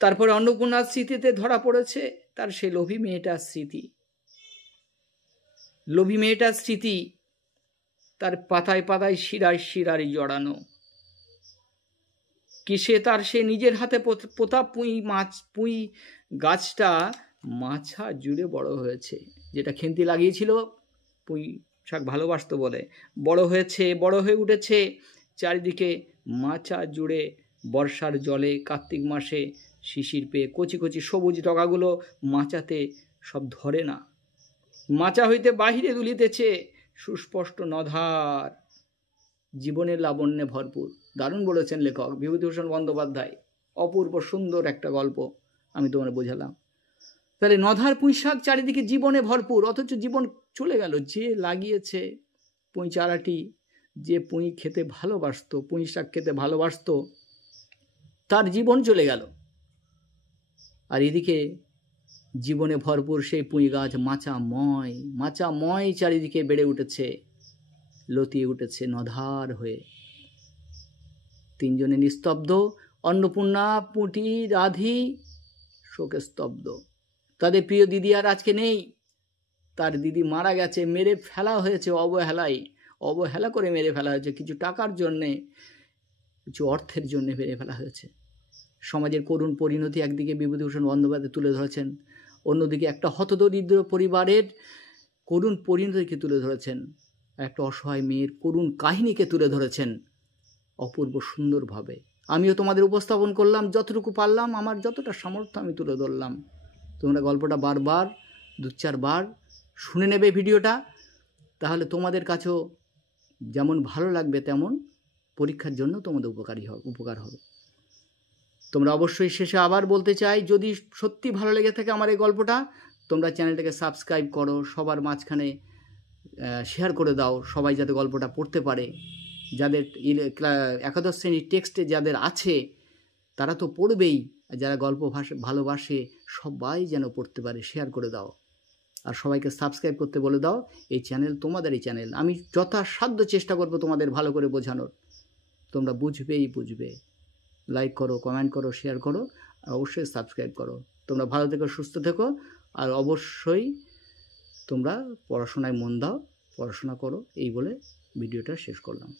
তারপরে অন্নপূর্ণার স্মৃতিতে ধরা পড়েছে তার সেই লোভী মেয়েটার স্মৃতি। তার পাতায় পাতায় শিরায় শিরারি জড়ানো। সে নিজের হাতে পোতা পুঁই গাছটা মাছা জুড়ে বড় হয়েছে। যেটা খেন্তি লাগিয়েছিল, পুঁই শাক ভালোবাসতো বলে, বড় হয়ে উঠেছে চারিদিকে মাচা জুড়ে। বর্ষার জলে কার্তিক মাসে শিশির পেয়ে কচি কচি সবুজ ডগাগুলো মাচাতে সব ধরে না। মাচা হইতে বাহিরে দুলিতেছে সুস্পষ্ট নধার, জীবনের লাবণ্যে ভরপুর। দারুণ বলেছেন লেখক বিভূতিভূষণ বন্দ্যোপাধ্যায়। অপূর্ব সুন্দর একটা গল্প আমি তোমার বোঝালাম। তাহলে নধার পুঁই শাক চারিদিকে জীবনে ভরপুর, অথচ জীবন চলে গেল। যে লাগিয়েছে পুঁই চারাটি, যে পুঁই খেতে ভালোবাসতো, পুঁই শাক খেতে ভালোবাসতো, তার জীবন চলে গেল। আর এদিকে জীবনে ভরপুর সেই পুঁই গাছ মাচাময় চারিদিকে বেড়ে উঠেছে, লতিয়ে উঠেছে নধার হয়ে। তিনজনে নিস্তব্ধ। অন্নপূর্ণা, পুঁটি, রাধি শোকে স্তব্ধ। তাদের প্রিয় দিদি আর আজকে নেই। তার দিদি মারা গেছে, মেরে ফেলা হয়েছে অবহেলা করে মেরে ফেলা হয়েছে। কিছু টাকার জন্যে, কিছু অর্থের জন্যে মেরে ফেলা হয়েছে। সমাজের করুণ পরিণতি একদিকে বিভূতিভূষণ বন্দ্যোপাধ্যায় তুলে ধরেছেন, অন্যদিকে একটা হতদরিদ্র পরিবারের করুণ পরিণতিকে তুলে ধরেছেন, একটা অসহায় মেয়ের করুণ কাহিনীকে তুলে ধরেছেন অপূর্ব সুন্দরভাবে। আমিও তোমাদের উপস্থাপন করলাম যতটুকু পারলাম, আমার যতটা সামর্থ্য আমি তুলে ধরলাম। তোমরা গল্পটা বারবার 2-4 বার শুনে নেবে ভিডিওটা, তাহলে তোমাদের কাছেও যেমন ভালো লাগবে তেমন পরীক্ষার জন্য তোমাদের উপকার হবে। তোমরা অবশ্যই শেষে আবার বলতে চাই, যদি সত্যি ভালো লেগে থাকে আমার এই গল্পটা, তোমরা চ্যানেলটাকে সাবস্ক্রাইব করো, সবার মাঝখানে শেয়ার করে দাও, সবাই যাতে গল্পটা পড়তে পারে। যাদের একাদশ শ্রেণীর টেক্সটে যাদের আছে তারা তো পড়বেই, আর যারা গল্প ভালোবাসে সবাই যেন পড়তে পারে। শেয়ার করে দাও আর সবাইকে সাবস্ক্রাইব করতে বলে দাও। এই চ্যানেল তোমাদেরই চ্যানেল, আমি যথাসাধ্য চেষ্টা করব তোমাদের ভালো করে বোঝানোর, তোমরা বুঝবে। লাইক করো, কমেন্ট করো, শেয়ার করো, আর অবশ্যই সাবস্ক্রাইব করো। তোমরা ভালো থেকো, সুস্থ থেকো, আর অবশ্যই তোমরা পড়াশোনায় মন দাও, পড়াশোনা করো। এই বলে ভিডিওটা শেষ করলাম।